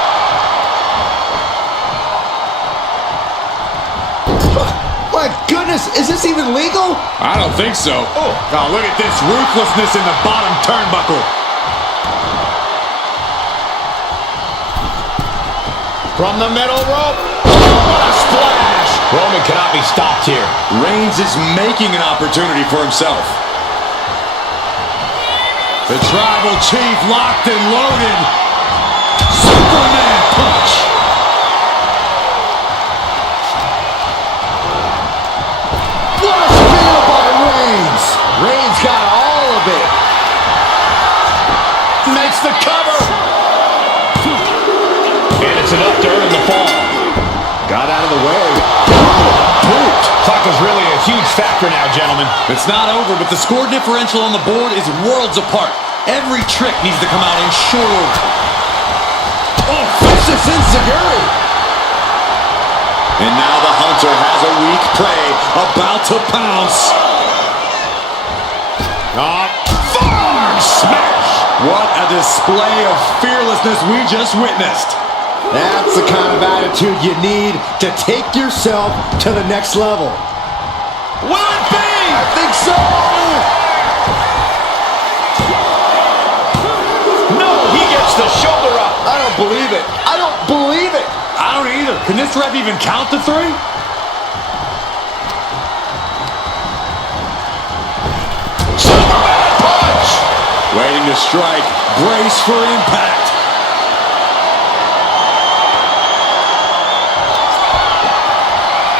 My goodness, is this even legal? I don't think so. Oh, look at this ruthlessness in the bottom turnbuckle. From the middle rope. Oh, what a splash. Roman cannot be stopped here. Reigns is making an opportunity for himself. The Tribal Chief locked and loaded. Superman punch. What a spear by Reigns. Reigns got all of it. Makes the cover. And it's enough to earn the fall. Got out of the way. Boot. Clock is really a huge factor now, gentlemen. It's not over, but the score differential on the board is worlds apart. Every trick needs to come out in short order. Oh, vicious enziguri. And now the Hunter has a weak prey about to pounce. Farm smash. What a display of fearlessness we just witnessed. That's the kind of attitude you need to take yourself to the next level. Will it be? I think so. No, he Can this ref even count to 3? Superman punch! Waiting to strike. Brace for impact.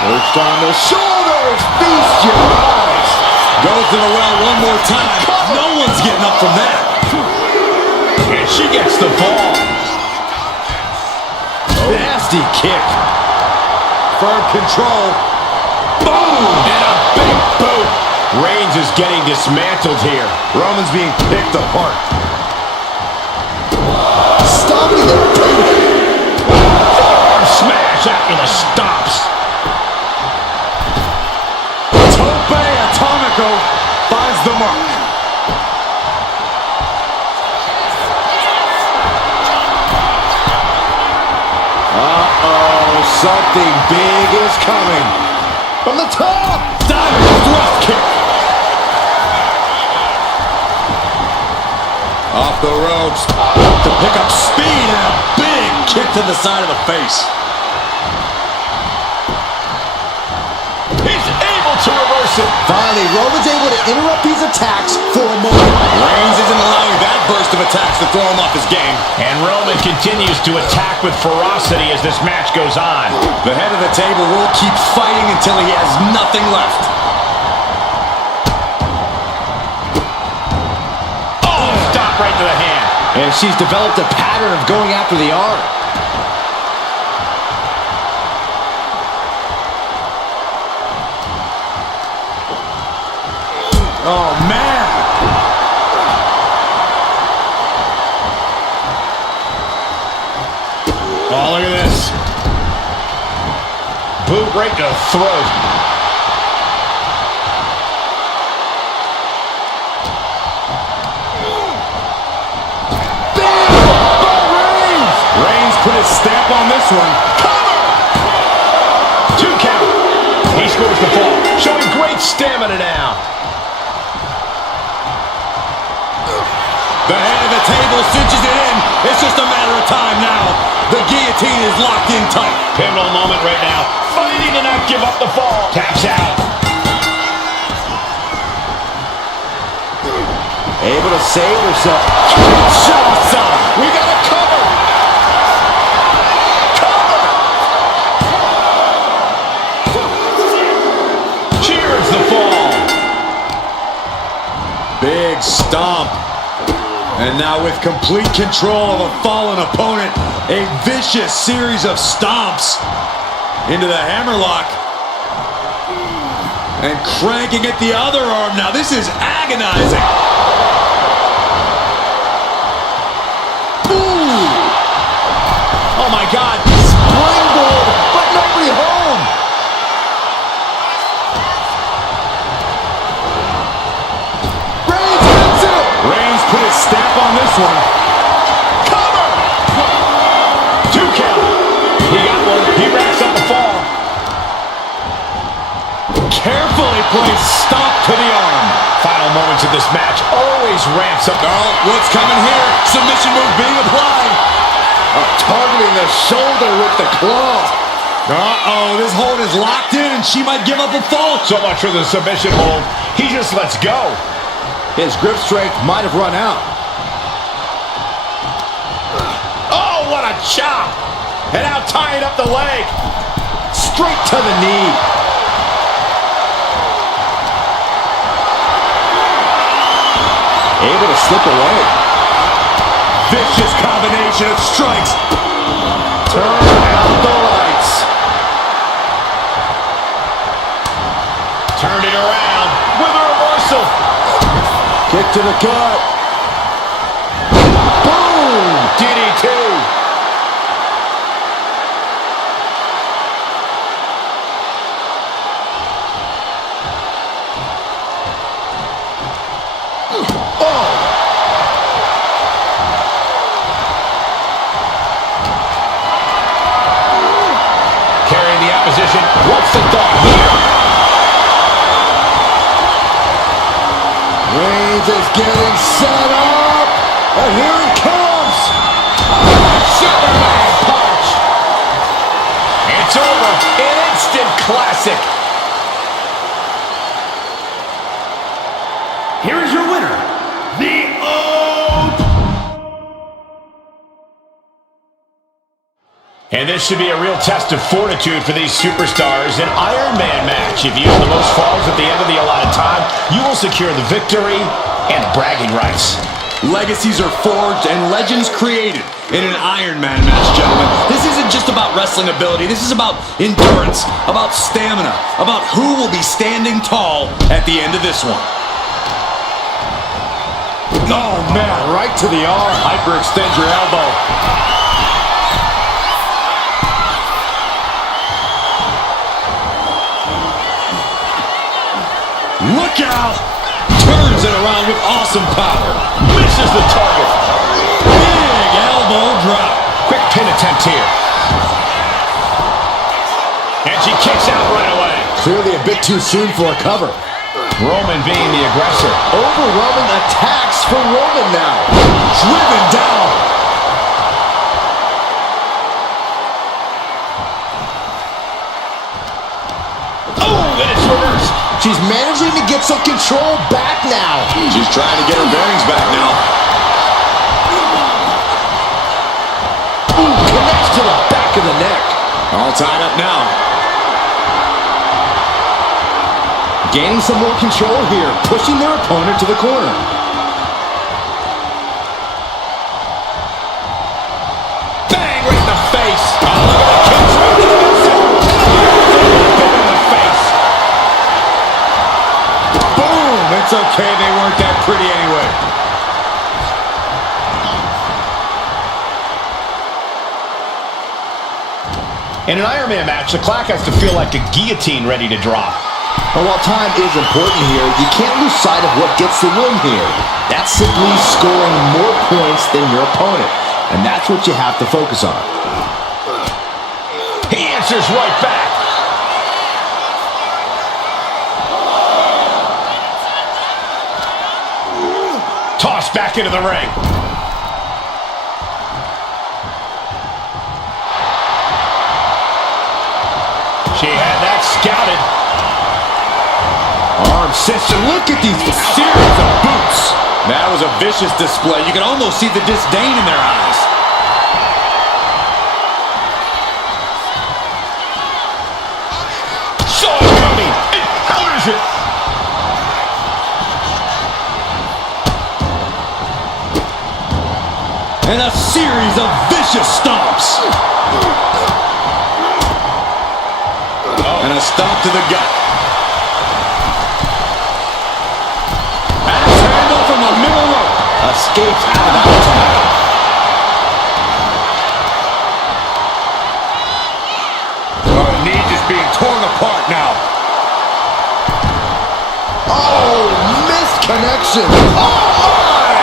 Perched on the shoulders. Feast your eyes. Goes to the well one more time. No one's getting up from that. And she gets the fall. Nasty kick. Firm control. Boom! And a big boot. Reigns is getting dismantled here. Roman's being picked apart. Stomping the Forearm smash after the stomps. Tope Atomico finds the mark. Uh-oh, something big is coming. From the top. Diving thrust kick. Off the ropes to pick up speed and a big kick to the side of the face. He's able to reverse it. Finally, Roman's able to interrupt these attacks for a moment. Reigns isn't allowing that burst of attacks to throw him off his game. And Roman continues to attack with ferocity as this match goes on. The head of the table will keep fighting until he has nothing left. Oh, stop right to the hand. And she's developed a pattern of going after the arm. Oh, man. Oh, look at this. Boot right to the throat. Reigns put his stamp on this one. Cover! 2 count. He scores the fall, showing great stamina now. The head of the table cinches it in. It's just a matter of time now. The guillotine is locked in tight. Pivotal moment right now. Fighting to not give up the fall. Taps out. Able to save herself. We got a cover. Cover. Cheers the fall. Big stomp. And now with complete control of a fallen opponent, a vicious series of stomps into the hammerlock. And cranking at the other arm. Now this is agonizing. Ooh. Oh my God. Springboard, but nobody home. Reigns wins it. Reigns put his stamp on this one. Cover. 2 count. He got one. He wraps up the fall. Carefully placed stomp to the arm. Final moments of this match always ramps up. Oh, what's coming here? Submission move being applied. Targeting the shoulder with the claw. Uh-oh, this hold is locked in and she might give up a fall. So much for the submission hold. He just lets go. His grip strength might have run out. Oh, what a chop. And now tying up the leg. Straight to the knee. Able to slip away. Vicious combination of strikes. Turn out the lights. Turned it around with a reversal. Kick to the gut. Boom! DDT. Carrying the opposition. What's the thought here? Reigns is getting set up. And here it comes. Superman punch. And over. An instant classic. Here is your winner, the And this should be a real test of fortitude for these superstars. An Iron Man match. If you use the most falls at the end of the allotted time, you will secure the victory and bragging rights. Legacies are forged and legends created in an Iron Man match, gentlemen. This isn't just about wrestling ability. This is about endurance, about stamina, about who will be standing tall at the end of this one. Oh, man, right to the arm. Hyperextend your elbow. Look out! Turns it around with awesome power. Misses the target. Big elbow drop. Quick pin attempt here. And she kicks out right away. Clearly a bit too soon for a cover. Roman being the aggressor. Overwhelming attacks for Roman now. Driven down. Oh, and it's reversed. She's managing to get some control back now. She's trying to get her bearings back now. Ooh, connects to the back of the neck. All tied up now. Gaining some more control here, pushing their opponent to the corner. Bang, right in the face. Oh, look at the kick. Right in the face. Boom! It's okay, they weren't that pretty anyway. In an Iron Man match, the clock has to feel like a guillotine ready to drop. But while time is important here, you can't lose sight of what gets the win here. That's simply scoring more points than your opponent. And that's what you have to focus on. He answers right back. Tossed back into the ring. She had that scouted. Arm system, look at these Series of boots. That was a vicious display. You can almost see the disdain in their eyes. Saw it coming. And counters it. And a series of vicious stomps. And a stomp to the gut. Axe handle from the middle rope. escapes out of that attack. Oh, the knee just being torn apart now. Oh, missed connection. Oh, my!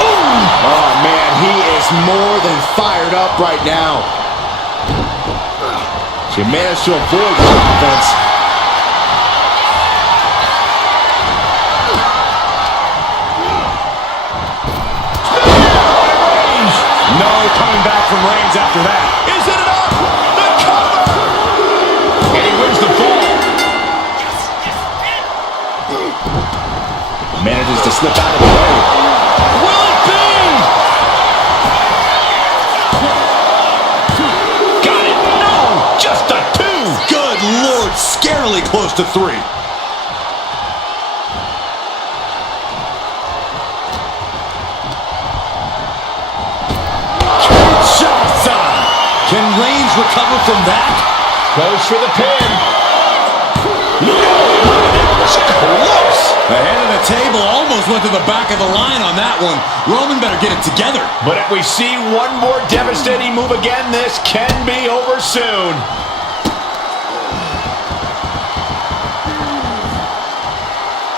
Oh, man, he is more than fired up right now. She managed to avoid the offense. No coming back from Reigns after that. Is it enough? The cover! And he wins the fall. Manages to slip out of the way. Will it be? Got it. No, just a 2. Good Lord, scarily close to 3. Can Reigns recover from that? Goes for the pin. No, that was close. The head of the table almost went to the back of the line on that one. Roman better get it together. But if we see one more devastating move again, this can be over soon.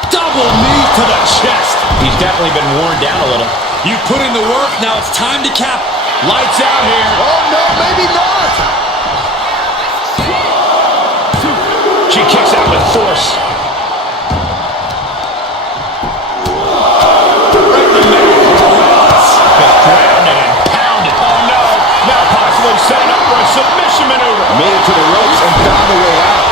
Double knee to the chest. He's definitely been worn down a little. You put in the work, now it's time to cap. Lights out here. Oh, no, maybe not. She kicks out with force. Right in the middle. Grounded and pounded. Oh, no. Now possibly setting up for a submission maneuver. Made it to the ropes and found a way out.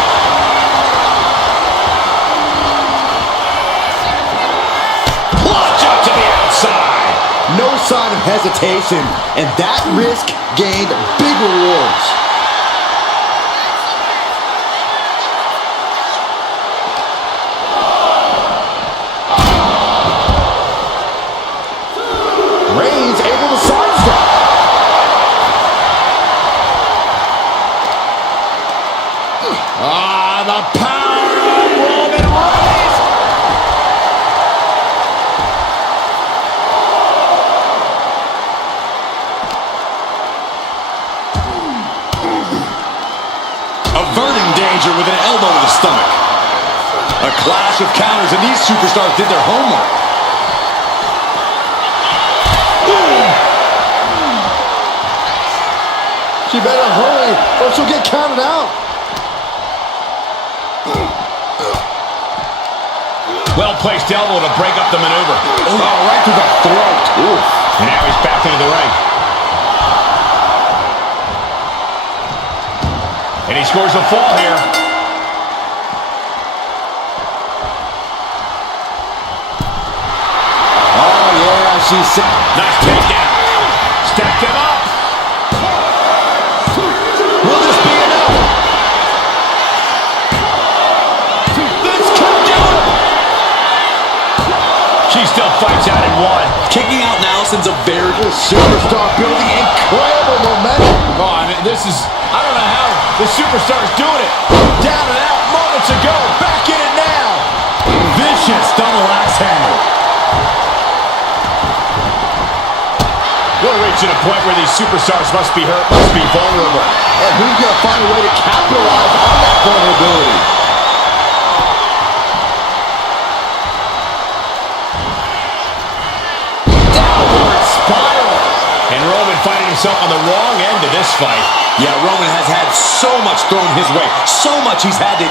Launch out to the outside. No sign of hesitation, and that risk gained big rewards. Reigns able to sidestep. The power of Roman Reigns. Averting danger with an elbow to the stomach. A clash of counters, and these superstars did their homework. She better hurry or she'll get counted out. Well-placed elbow to break up the maneuver. Oh, right to the throat. Ooh. And now he's back into the ring. And he scores a fall here. Oh, yeah, she's set. Nice takedown. Stacked him up. Will this be enough? This could do it. She still fights out in one. Kicking out now sends a very... Superstar building incredible momentum. Oh, I mean, I don't know how the superstar is doing it. Down and out moments ago. Back in it now. Vicious double axe handle. We're reaching a point where these superstars must be hurt, must be vulnerable. And who's going to find a way to capitalize on that vulnerability? Downward spiral. And Roman finding himself on the wrong end of this fight. Yeah, Roman has had so much thrown his way. So much he's had to...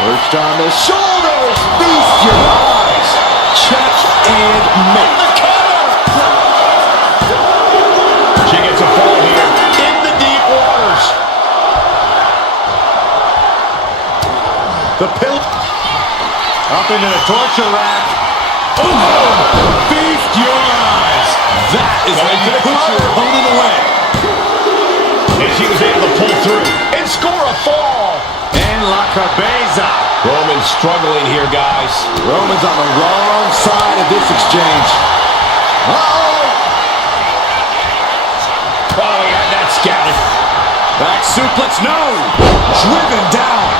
Perched on the shoulders. Feast your eyes. Check and make. The cover. She gets a fall here in the deep waters. The pill. Up into the torture rack. Feast your eyes. That is how you push your opponent away. And she was able to pull through and score a fall. And La Cabeza. Roman struggling here, guys. Roman's on the wrong side of this exchange. Uh-oh. Oh, yeah, that's scouted. Back suplex, no. Driven down.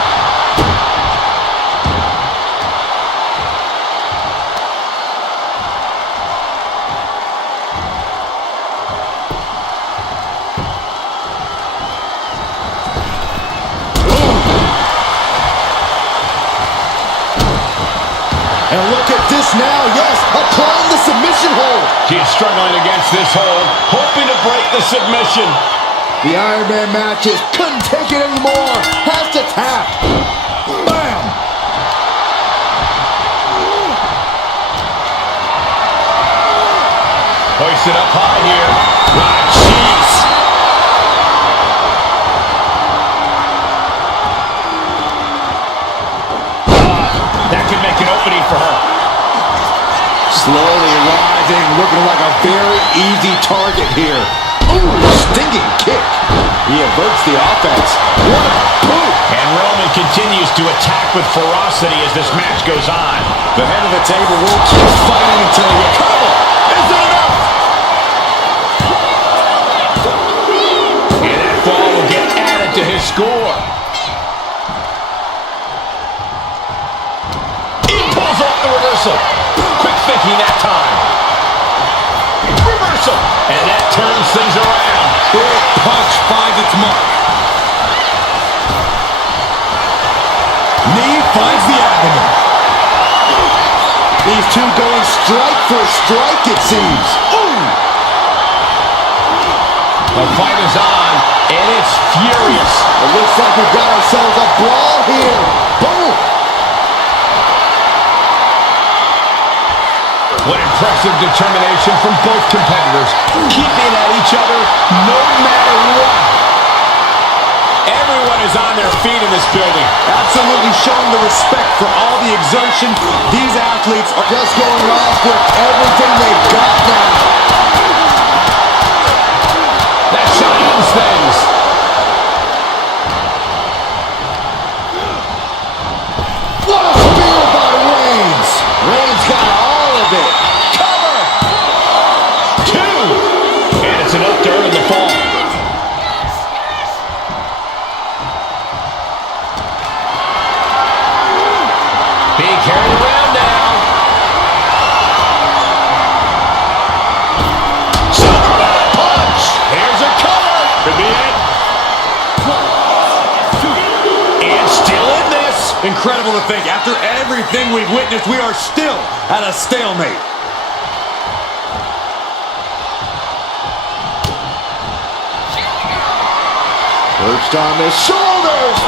And look at this now, yes, applying the submission hold. She is struggling against this hold, hoping to break the submission. The Iron Man matches couldn't take it anymore. Has to tap. Bam! Hoisted up high here. Ah, jeez. That could make an opening for her. Slowly rising, looking like a very easy target here. Ooh, stinging kick. He averts the offense. What a boot. And Roman continues to attack with ferocity as this match goes on. The head of the table will keep fighting until he recovers. Is it enough? And that fall will get added to his score. He pulls off the reversal. Quick thinking that time. Reversal. And that turns things around. Big punch finds its mark. Knee finds the abdomen. These two going strike for strike, it seems. Ooh! The fight is on, and it's furious. It looks like we've got ourselves a brawl here. Boom! What impressive determination from both competitors, keeping at each other no matter what. is on their feet in this building. Absolutely showing the respect for all the exertion. These athletes are just going off with everything they've got now. That shot ends things. What a spear by Reigns. Reigns got all of it. Cover. 2. And it's enough to earn the fall. Being carried around now. Superman punch. Here's a cover. Could be it. And still in this. Incredible to think, after everything we've witnessed, we are still at a stalemate. Perched on the shoulders.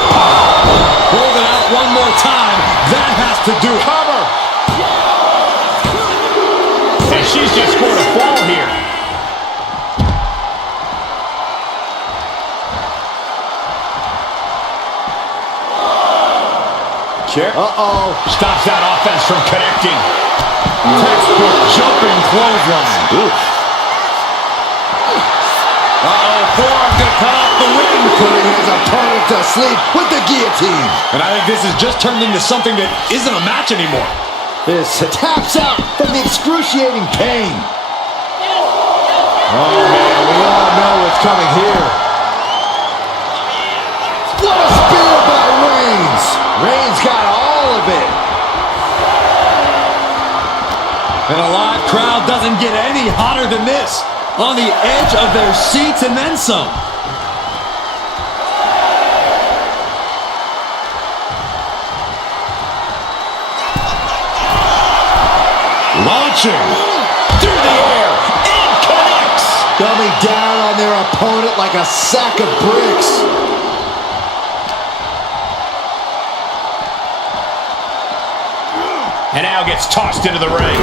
Hold it out one more time. That has to do it. Cover. And she's just scored a fall here. Uh-oh. Stops that offense from connecting. Textbook jumping clothesline. Oof. Uh-oh, forearm gonna cut off the ring. Putting his opponent to sleep with the guillotine. And I think this has just turned into something that isn't a match anymore. This taps out from the excruciating pain. Oh, man, we all know what's coming here. What a spear by Reigns. Reigns got all of it. And a live crowd doesn't get any hotter than this. On the edge of their seats and then some. Launching Through the air. It connects. Dumbing down on their opponent like a sack of bricks. And now gets tossed into the ring.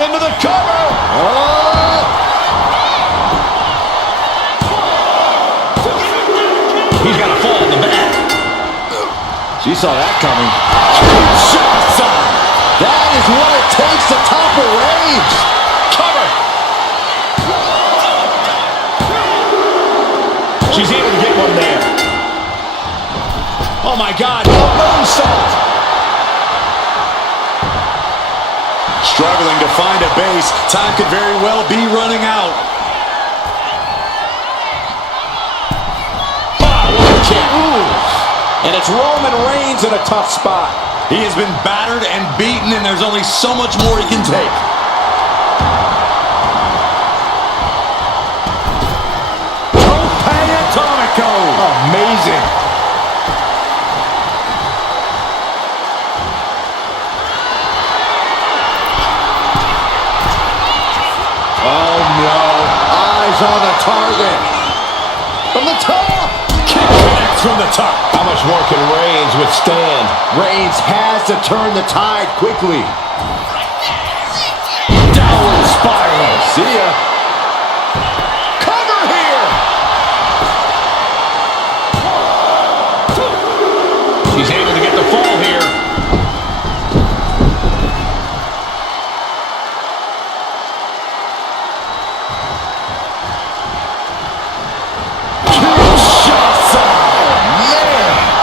Into the cover. Oh! He's got a fall in the back. She saw that coming. Shot. That is what it takes to topple Reigns. Cover. She's able to get one there. Oh, my God. A moonsault. struggling to find a base. Time could very well be running out. And it's Roman Reigns in a tough spot. He has been battered and beaten, and there's only so much more he can take. Atomico. Amazing. Oh no. Eyes on the target. From the top. Kick connects from the top. How much more can Reigns withstand? Reigns has to turn the tide quickly. Downward spiral. See ya. Cover here. He's able to get the fall here.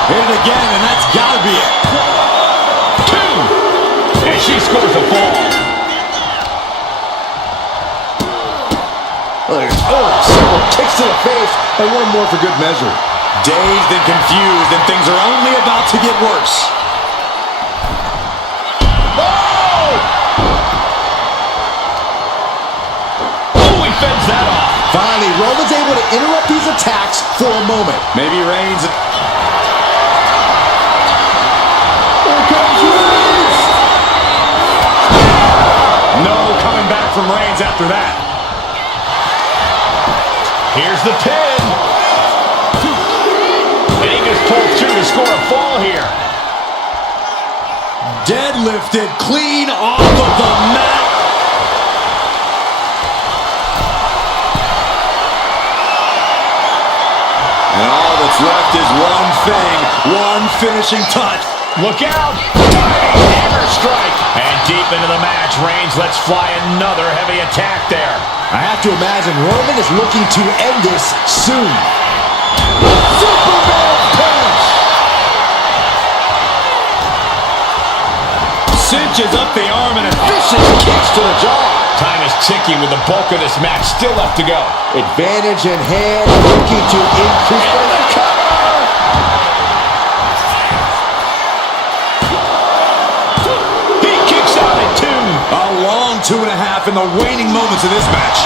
Hit it again, and that's got to be it. 2. And she scores a fall. Several kicks to the face, and one more for good measure. Dazed and confused, and things are only about to get worse. Oh, he fends that off. Finally, Roman's able to interrupt these attacks for a moment. Maybe Reigns. Here comes Reigns! No coming back from Reigns after that. Here's the pin. And he just pulled through to score a fall here. Deadlifted clean off of the mat. And all that's left is one thing, one finishing touch. Look out! Diving hammer strike! And deep into the match, Reigns lets fly another heavy attack there. I have to imagine Roman is looking to end this soon. Superman punch! Cinches up the arm and a Vicious kicks to the jaw. Time is ticking with the bulk of this match still left to go. Advantage in hand, looking to increase the cover. He kicks out at 2. A long 2.5 in the waning moments of this match.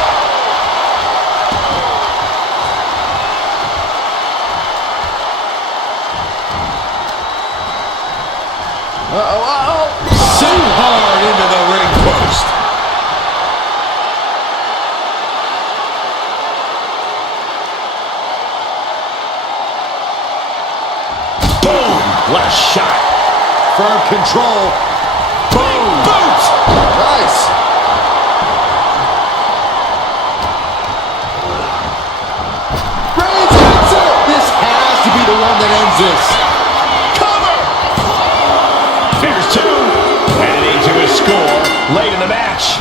Sent hard into the ring post. Boom! What a shot. Firm control. Boom! Boot! Nice. Reigns hits it. This has to be the one that ends this. Cover! There's 2. Heading to his score late in the match.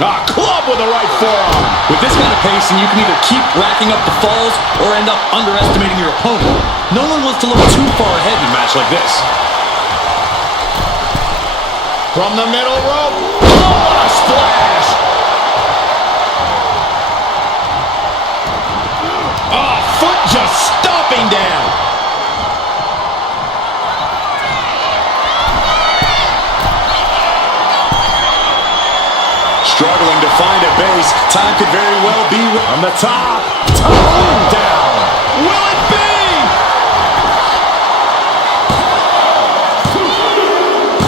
A club with the right forearm. With this kind of pacing, you can either keep racking up the falls or end up underestimating your opponent. No one wants to look too far ahead in a match like this. From the middle rope. Oh, what a splash! Oh, foot just stomping down. Struggling to find a base. Time could very well be on the top. Tone down. Will it be?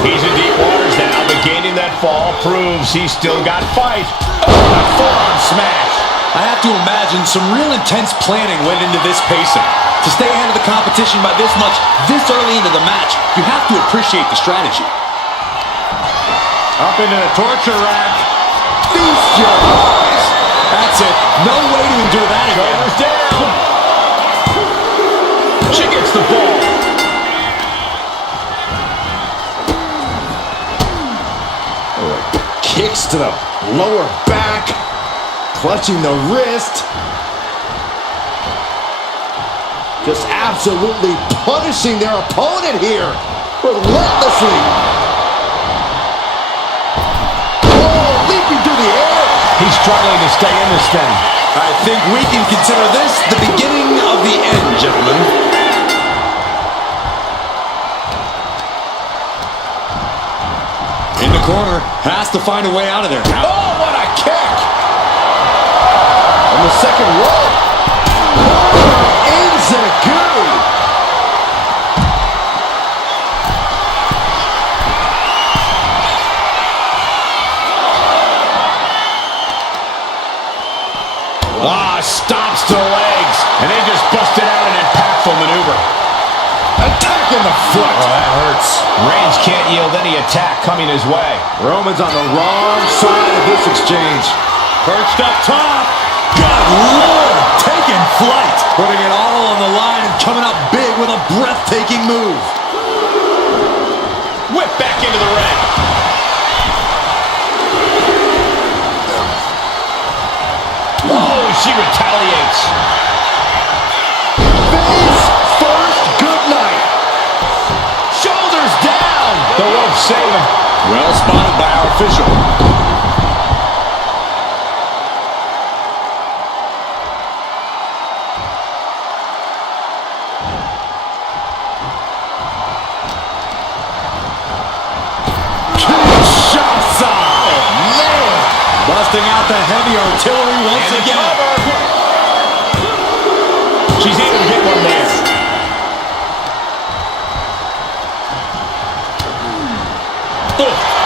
He's in deep waters now, but gaining that fall proves he's still got fight. Oh, a forearm smash. I have to imagine some real intense planning went into this pacing. To stay ahead of the competition by this much, this early into the match, you have to appreciate the strategy. Up into the torture rack. Feast your eyes. That's it. No way to endure that again. Shoulders down. She gets the ball. Kicks to the lower back. Clutching the wrist. Just absolutely punishing their opponent here. Relentlessly. Oh, leaping through the air. He's struggling to stay in this thing. I think we can consider this the beginning of the end, gentlemen. In the corner, has to find a way out of there. Oh, what a kick! On the second rope. Enziguri. Stops to the legs, and they just busted out an impactful maneuver. Attack in the foot. Oh, that hurts. Reigns can't yield any attack coming his way. Roman's on the wrong side of this exchange. Perched up top. Good Lord, taking flight. Putting it all on the line and coming up big with a breathtaking move. Whip back into the ring. Oh, she retaliates. Face first, good night. Shoulders down. The rope saving. Well spotted by our official. Busting out the heavy artillery once again. She's able to get one there.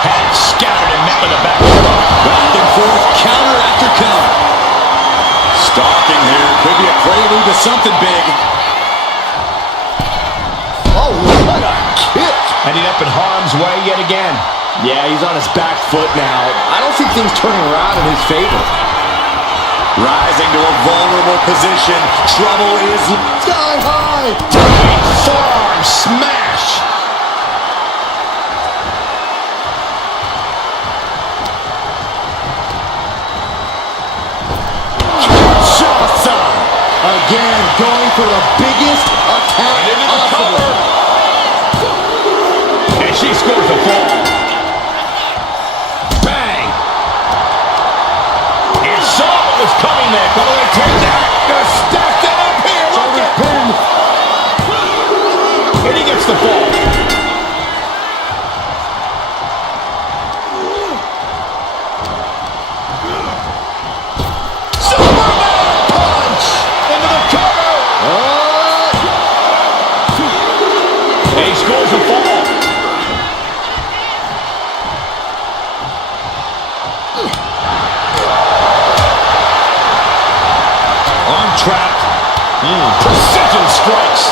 Had it scattered and met with a back. Back and forth, counter after counter. Stalking here. Could be a prelude to something big. Oh, what a kick. Ending up in harm's way yet again. Yeah, he's on his back foot now. I don't see things turning around in his favor. Rising to a vulnerable position. Trouble is Sky high. Forearm smash. Again, going for the biggest attack possible. And she scores a fall. Bang! And saw what was coming there. Come on, take that. Gonna stack that up here. Look at him. And he gets the fall. Trapped. Precision strikes.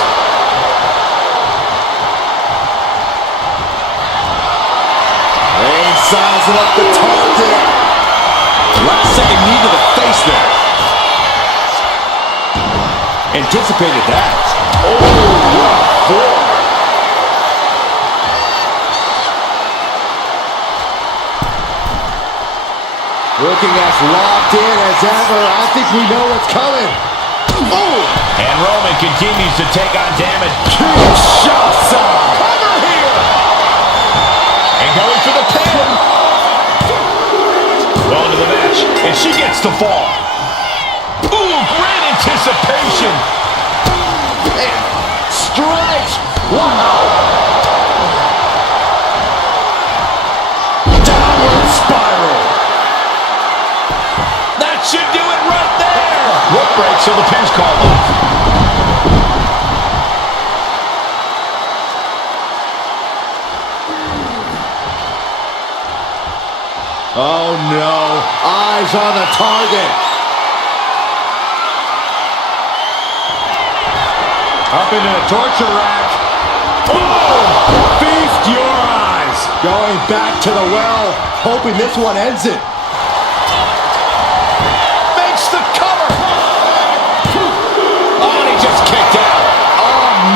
Reigns sizing up the target. last second knee to the face there. Anticipated that. Oh, what for? Looking as locked in as ever. I think we know what's coming. Oh! And Roman continues to take on damage. Shah. Cover here! And going for the pin. Well into the match. And she gets the fall. Ooh, great anticipation. And strikes. Wow. Downward spiral. That should do it right there. Rope break, so the pin's called off. Oh no. Eyes on the target. Up into the torture rack. Oh! Feast your eyes. Going back to the well, hoping this one ends it. Makes the cover. Oh, and he just kicked out.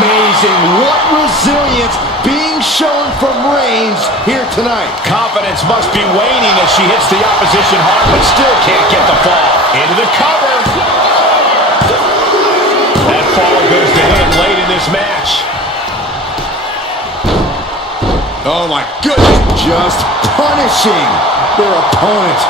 Amazing. What resilience being shown from Reigns here tonight. Confidence must be waning as she hits the opposition hard, but still can't get the fall. Into the cover. That fall goes to him late in this match. Oh my goodness. Just punishing their opponent.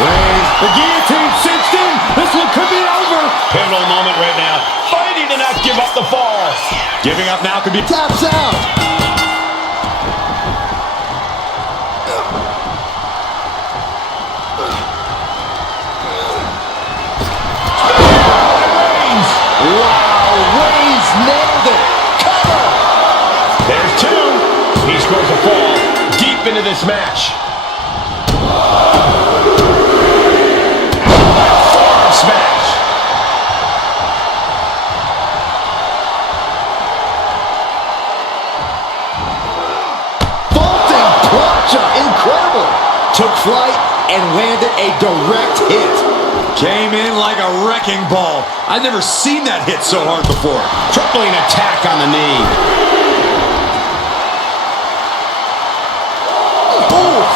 Reigns, the guillotine cinched in. This one could be over. Pivotal moment right now. Fighting to not give up the fall. Giving up now could be... Taps out. Wow, Reigns nailed it. Cover. There's two. He scores a fall deep into this match. Forearm smash. Vaulting plancha. Incredible. Took flight and landed a direct hit. Came in like a wrecking ball. I've never seen that hit so hard before. Tripling attack on the knee. Oof.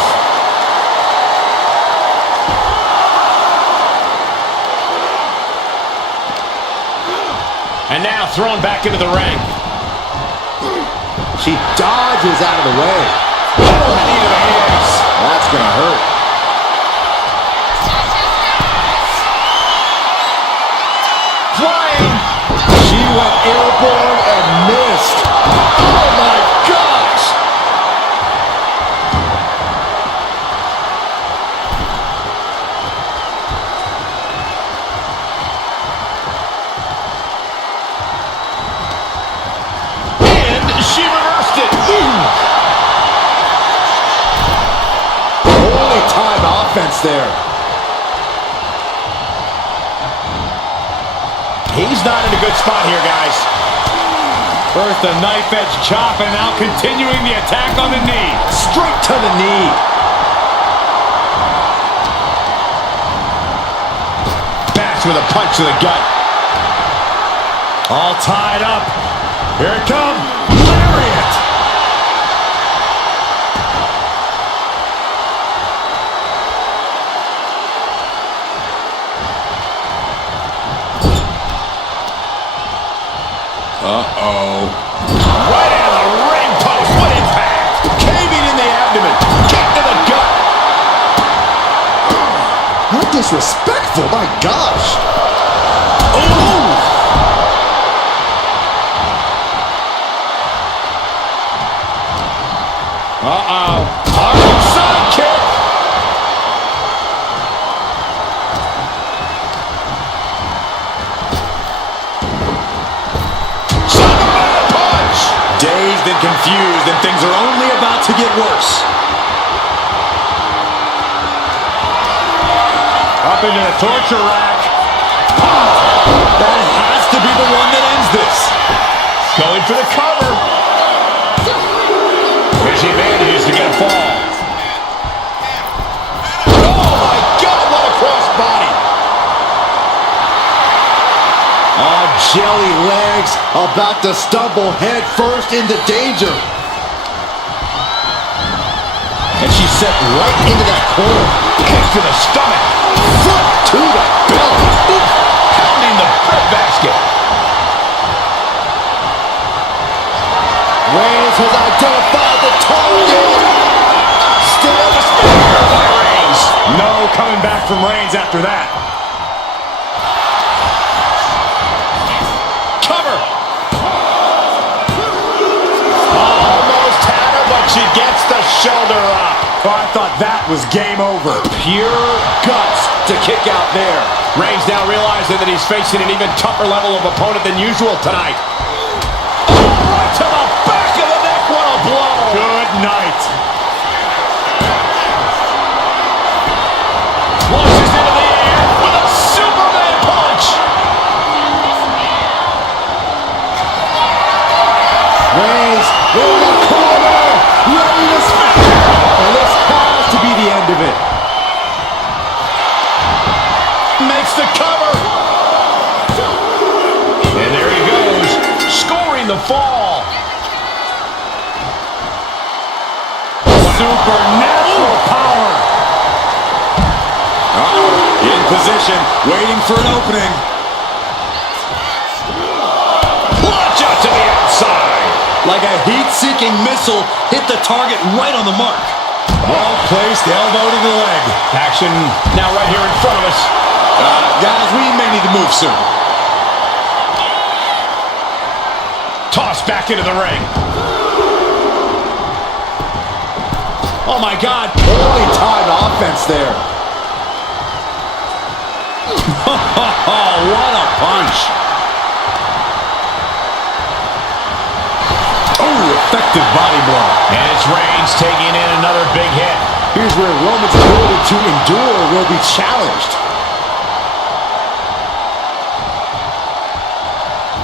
And now thrown back into the ring. She dodges out of the way. Knee to the face. That's gonna hurt. Flying. She went airborne and missed. Oh my gosh! And she reversed it. Holy time offense there. He's not in a good spot here, guys. First a knife edge chop and now continuing the attack on the knee. Straight to the knee. with a punch to the gut. All tied up. Here it comes. Lariat. Uh-oh. Right into the ring post. What impact? Caving in the abdomen. Kick to the gut. How disrespectful, my gosh. Ooh. Uh-oh. Hard side kick. Superman punch. Dazed and confused, and things are only about to get worse. Up into the torture rack. That has to be the one that ends this. Going for the cover. As he manages to get a fall. Oh my God, what a crossbody. Oh, jelly legs, about to stumble head first into danger. And she's set right into that corner. Kick to the stomach. Foot to the belly. Oof. Pounding the breadbasket. Reigns has identified the target. Still the Spear by Reigns. No coming back from Reigns after that. Cover. Almost had her, but she gets the shoulder up. Oh, I thought that was game over. Pure guts to kick out there. Reigns now realizing that he's facing an even tougher level of opponent than usual tonight. Oh, right to the back of the neck. What a blow. Good night. Launches into the air with a Superman punch. Reigns in the corner, ready to smack. And this has to be the end of it. Makes the cover. And there he goes, scoring the fall. Supernatural power. In position, waiting for an opening. Launch out to the outside. Like a heat-seeking missile, hit the target right on the mark. Well-placed elbow to the leg. Action now right here in front of us. Guys, we may need to move soon. Tossed back into the ring. Oh my God. Poorly timed offense there. What a punch. Oh, effective body blow. And it's Reigns taking in another big hit. Here's where Roman's ability to endure will be challenged.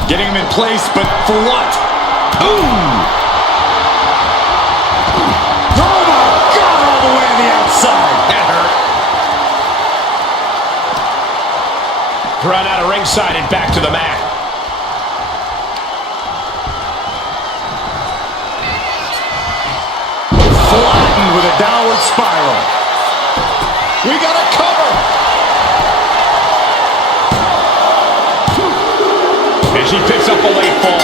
Getting him in place, but for what? Ooh! Oh my God, all the way to the outside. That hurt. Thrown out of ringside and back to the mat. Flattened with a downward spiral. We got a cover. And she picks up a late fall.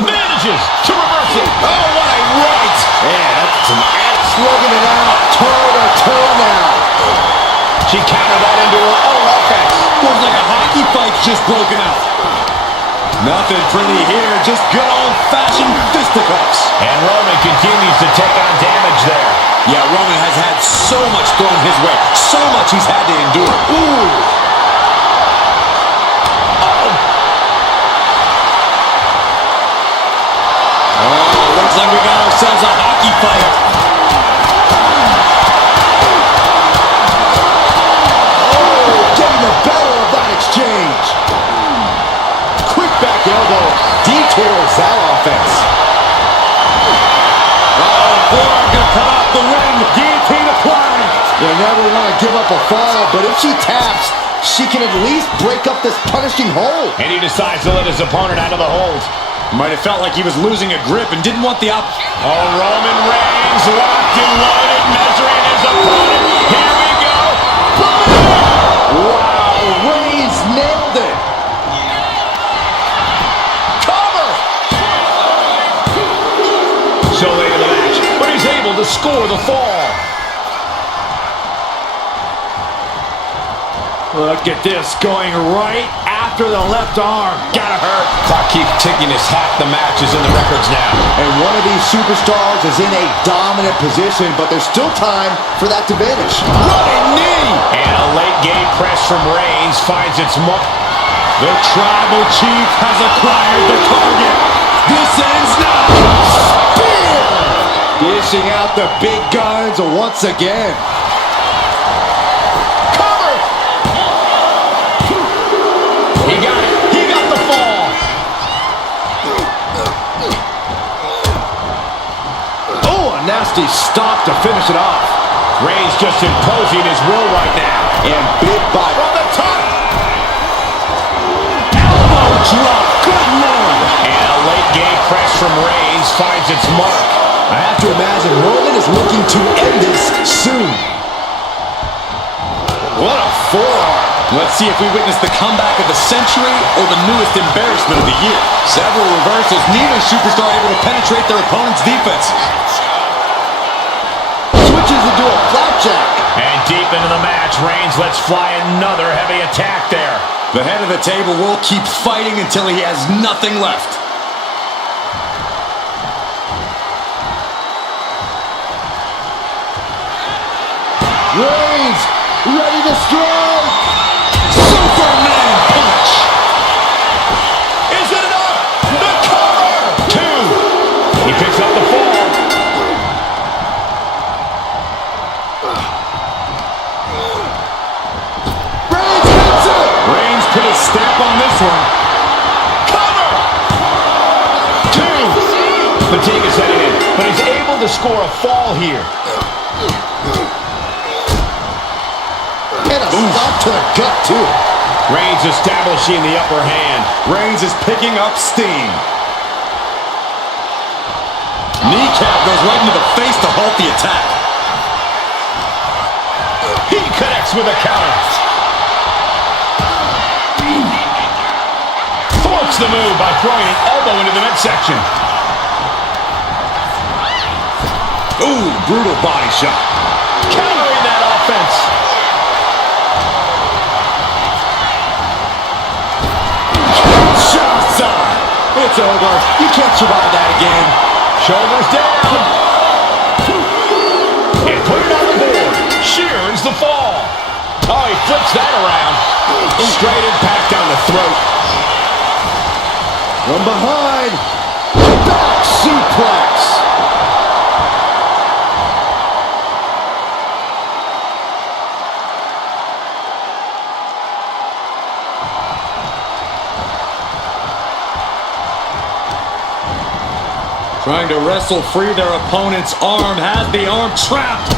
Manages to reverse it. Oh, what a right. Man, that's some axe slugging it out. Toe to toe now. She countered that into her own offense. Looks like a hockey fight's just broken out. Nothing pretty here, just good old-fashioned fisticuffs. And Roman continues to take on damage there. Yeah, Roman has had so much thrown his way, so much he's had to endure. Ooh! Looks like we got ourselves a hockey fight. Oh, getting the better of that exchange. Quick back elbow detours that never want to give up a fall, but if she taps, she can at least break up this punishing hold. And he decides to let his opponent out of the hold. Might have felt like he was losing a grip and didn't want the Oh, Roman Reigns locked and loaded, measuring his opponent. Here we go. Wow, Reigns nailed it. Cover. So late in the match, but he's able to score the fall. Look at this, going right after the left arm. Gotta hurt. Clock keeps ticking as half the match is in the records now. And one of these superstars is in a dominant position, but there's still time for that to vanish. Running knee! And a late game press from Reigns finds its mark. The Tribal Chief has acquired the target. This ends now. Spear! Dishing out the big guns once again. He got it. He got the fall. Oh, a nasty stop to finish it off. Reigns just imposing his will right now. And big bite. From the top. Elbow drop. Good Lord. And a late game press from Reigns finds its mark. I have to imagine Roman is looking to end this soon. What a forearm. Let's see if we witness the comeback of the century or the newest embarrassment of the year. Several reversals, neither superstar able to penetrate their opponent's defense. Switches into a flapjack. And deep into the match, Reigns lets fly another heavy attack there. The head of the table will keep fighting until he has nothing left. Reigns, ready to strike. Superman punch. Is it enough? The cover! 2. He picks up the fall. Reigns hits it. Reigns put a stamp on this one. Cover! 2. Fatigue is setting in, but he's able to score a fall here. And a stop to the gut, too. Reigns establishing the upper hand. Reigns is picking up steam. Kneecap goes right into the face to halt the attack. He connects with a counter. Thwarts the move by throwing an elbow into the midsection. Ooh, brutal body shot. Countering that offense. It's over. You can't survive that again. Shoulders down. And put it on the board. Shears the fall. Oh, he flips that around. Straight impact down the throat. From behind. Back suplex. Trying to wrestle free their opponent's arm, has the arm trapped.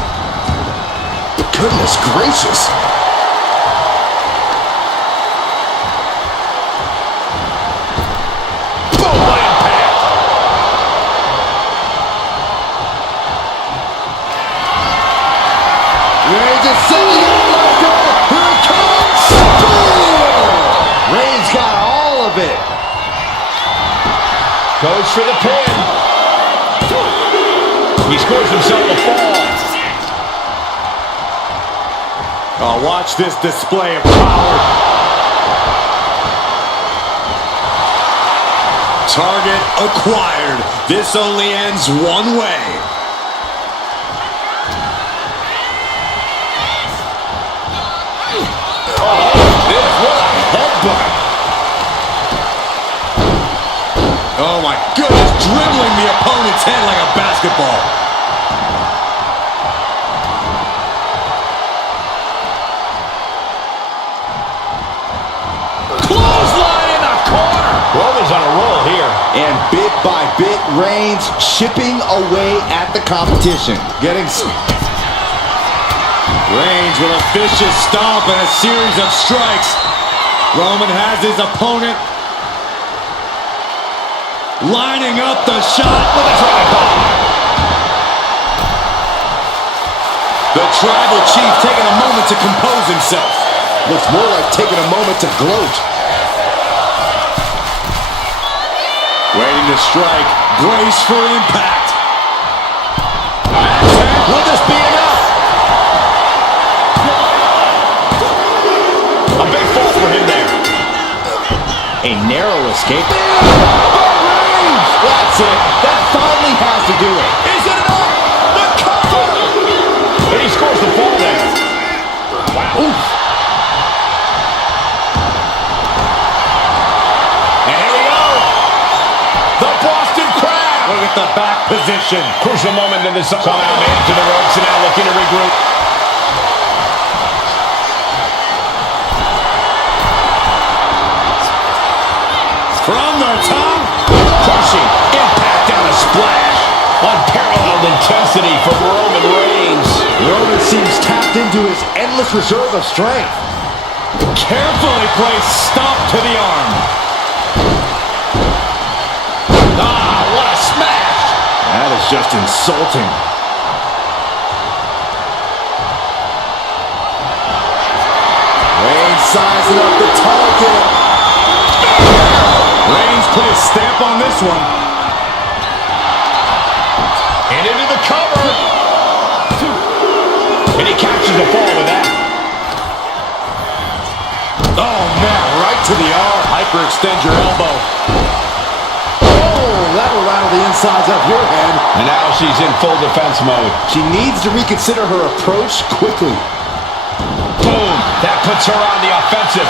Goodness gracious. Boom, what impact. Reigns is sending it left arm. Here it comes. Spear. Reigns got all of it. Goes for the pin. He scores himself a fall. Oh, watch this display of power. Target acquired. This only ends one way. Oh, this, what a headbutt. Oh my goodness, dribbling the opponent's head like a basketball. Clothesline in the corner. Roman's on a roll here. And bit by bit, Reigns chipping away at the competition. Reigns with a vicious stomp and a series of strikes. Roman has his opponent lining up the shot with a drive-by. The tribal chief taking a moment to compose himself. Looks more like taking a moment to gloat. Waiting to strike. Brace for impact. Will this be enough? A big fall for him there. A narrow escape. That's it. That finally has to do it. Is it enough? The cover! And he scores the fall there. Wow. Oof. And here we go. The Boston Crab. Look at the back position. Crucial moment in this. Somehow made it to the ropes and now looking to regroup. From the top. Crushing impact on a splash. Unparalleled intensity from Roman Reigns. Roman seems tapped into his endless reserve of strength. Carefully placed stomp to the arm. Ah, what a smash. That is just insulting. Reigns sizing up the target. Reigns put his stamp on this one. And into the cover. And he captures the fall with that. Oh, man, right to the arm. Hyperextend your elbow. Oh, that'll rattle the insides of your head. And now she's in full defense mode. She needs to reconsider her approach quickly. Boom. That puts her on the offensive.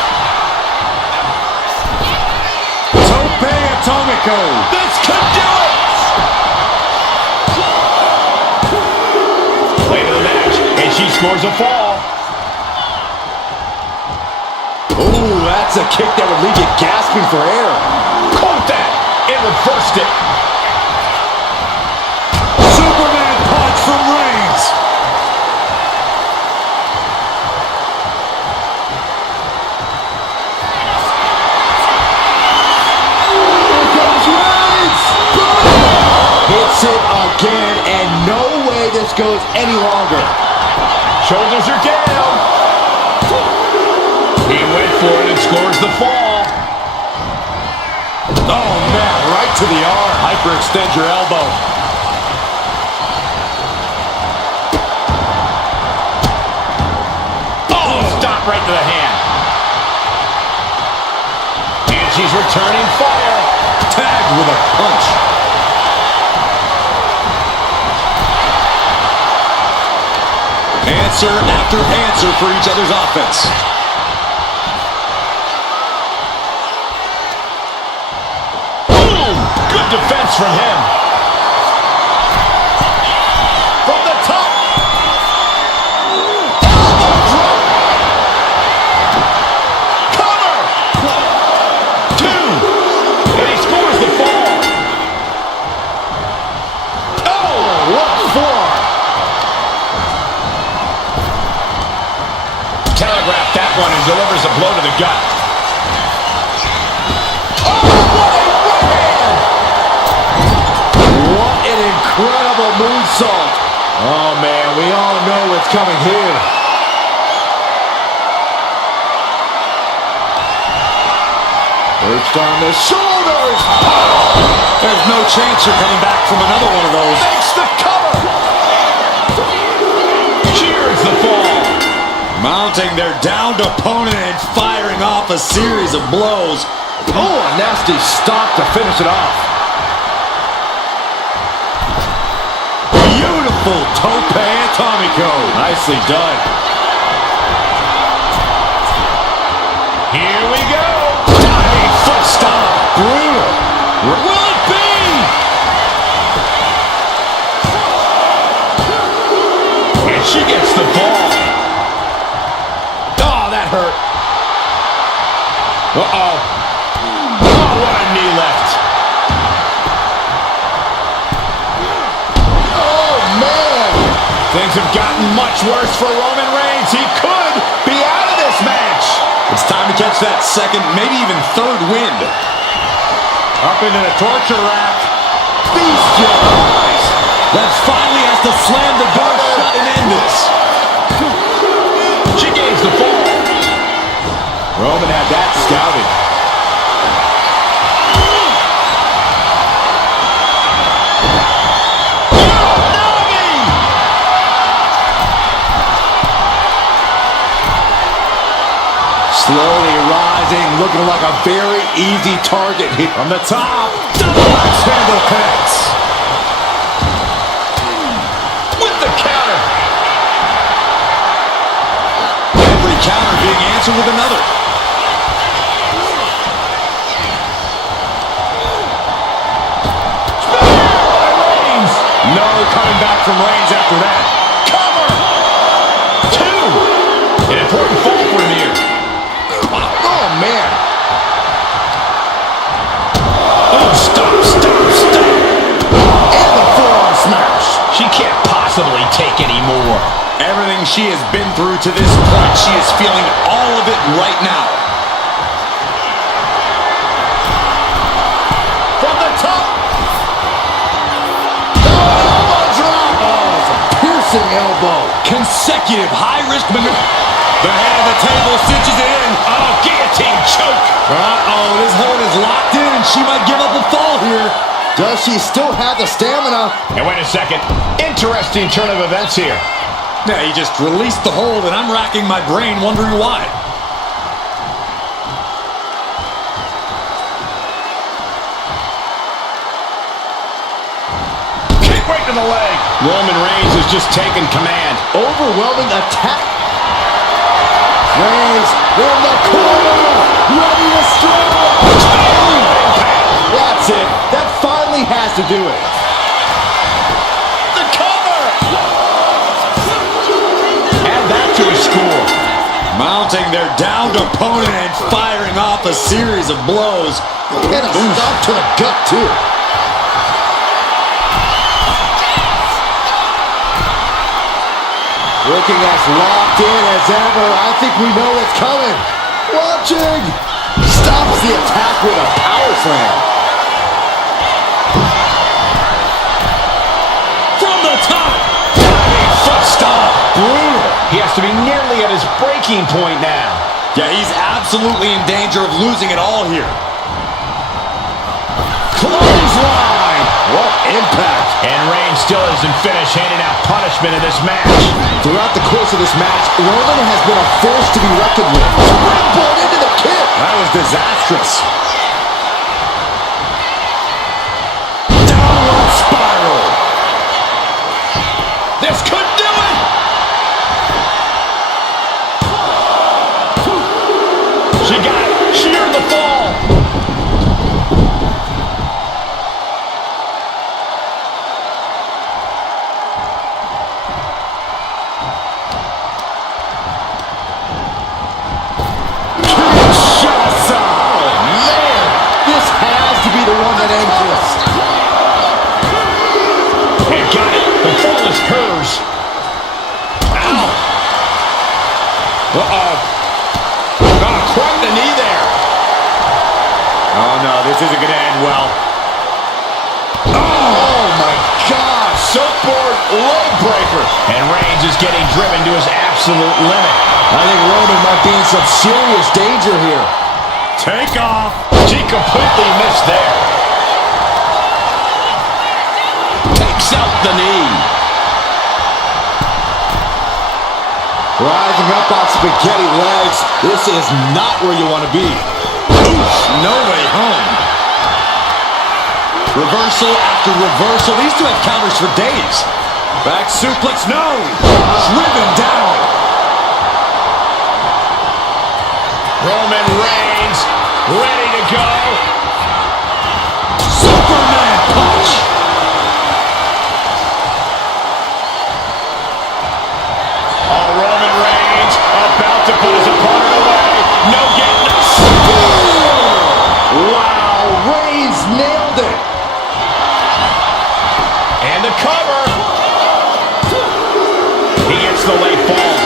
Tope Atomico. This could do it. Late in the match, and she scores a fall. Oh, that's a kick that would leave you gasping for air. Caught that and reversed it. Superman punch from Reigns. Here comes Reigns. Hits it again, and no way this goes any longer. Shoulders are down. He went for it and scores the fall. Oh, man, right to the arm. Hyperextend your elbow. Oh, stop right to the hand. And she's returning fire. Tagged with a punch. Answer after answer for each other's offense. Boom! Good defense from him. From the top. Elbow drop. Cover. 2. And he scores the fall. Oh, what a forearm. Telegraphed that one and delivers a blow to the gut. Oh, what a right hand! What an incredible moonsault. Oh, man, we all know what's coming here. Perched on the shoulders. There's no chance you're coming back from another one of those. Makes the cover. Cheers the fall. Mounting their downed opponent and firing off a series of blows. Oh, a nasty stop to finish it off. Beautiful tope atomico. Nicely done. Here we go. Diving foot stomp. Brutal. Will it be? And she gets the ball. Oh, that hurt. Uh-oh. Oh, what a knee left. Oh, man. Things have gotten much worse for Roman Reigns. He could be out of this match. It's time to catch that second, maybe even third wind. Up into the torture rack. Bestialized. That finally has to slam the door shut and end this. She gains the fall. Roman had that scouted. Slowly rising, looking like a very easy target here. From the top, double axe handle connects. With the counter. Every counter being answered with another. Reigns. No coming back from Reigns after that. Cover. 2. An important fall for him here. Oh, man. Oh, stop. And the forearm smash. She can't possibly take any more. Everything she has been through to this point, she is feeling all of it right now. From the top. Elbow drop. Oh, it's a piercing elbow. Consecutive high-risk maneuver. The head of the table cinches it in. Oh, guillotine choke. Uh-oh, this hold is locked in, and she might give up a fall here. Does she still have the stamina? And wait a second. Interesting turn of events here. Yeah, he just released the hold, and I'm racking my brain wondering why. Kick right to the leg. Roman Reigns has just taken command. Overwhelming attack. Reigns in the corner. Ready to strike. That's it. That finally has to do it. The cover. Add that to his score. Mounting their downed opponent and firing off a series of blows. And a stop to the gut, too. Looking as locked in as ever. I think we know what's coming. Watching. Stops the attack with a power slam. From the top. Foot stomp. Brutal. He has to be nearly at his breaking point now. Yeah, he's absolutely in danger of losing it all here. Clothesline. What impact. And Reigns still isn't finished handing out punishment in this match. Throughout the course of this match, Roman has been a force to be reckoned with. Springboard into the kick. That was disastrous. Downward spiral. This could do it. She got it. She earned the fall. Quite the knee there. Oh, no, this isn't going to end well. Oh, my gosh. Surfboard leg breaker. And Reigns is getting driven to his absolute limit. I think Roman might be in some serious danger here. Take off. She completely missed there. Takes out the knee. Rising up on spaghetti legs. This is not where you want to be. Oof, no way home. Reversal after reversal. These two have counters for days. Back suplex, no. Driven down. Roman Reigns ready to go. Superman punch. Oh, Roman Reigns about to put his opponent away. No get, no spear. Wow, Reigns nailed it. And the cover. the late fall.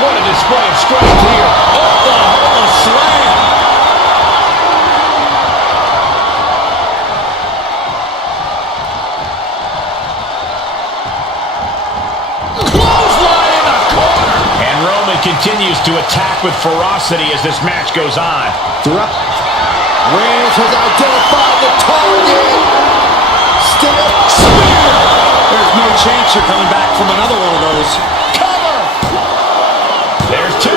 What a display of strength here. Oklahoma slam. Clothesline in the corner. And Roman continues to attack with ferocity as this match goes on. Reigns has identified the target. Still spear. There's no chance you're coming back from another one of those. Cover. There's two.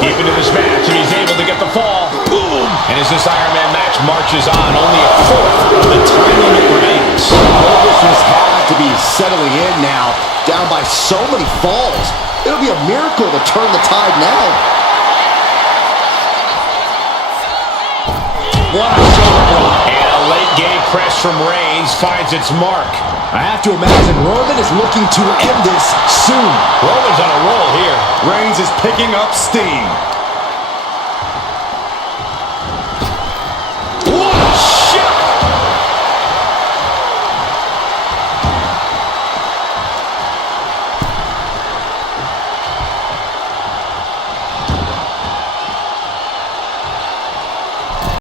Deep into this match, and he's able to get the fall. Boom. And as this Iron Man match marches on, only a fourth of the time limit remains. Nervousness has to be settling in now. Down by so many falls. It'll be a miracle to turn the tide now. What a shoulder blow. And a late game press from Reigns finds its mark. I have to imagine Roman is looking to end this soon. Roman's on a roll here. Reigns is picking up steam.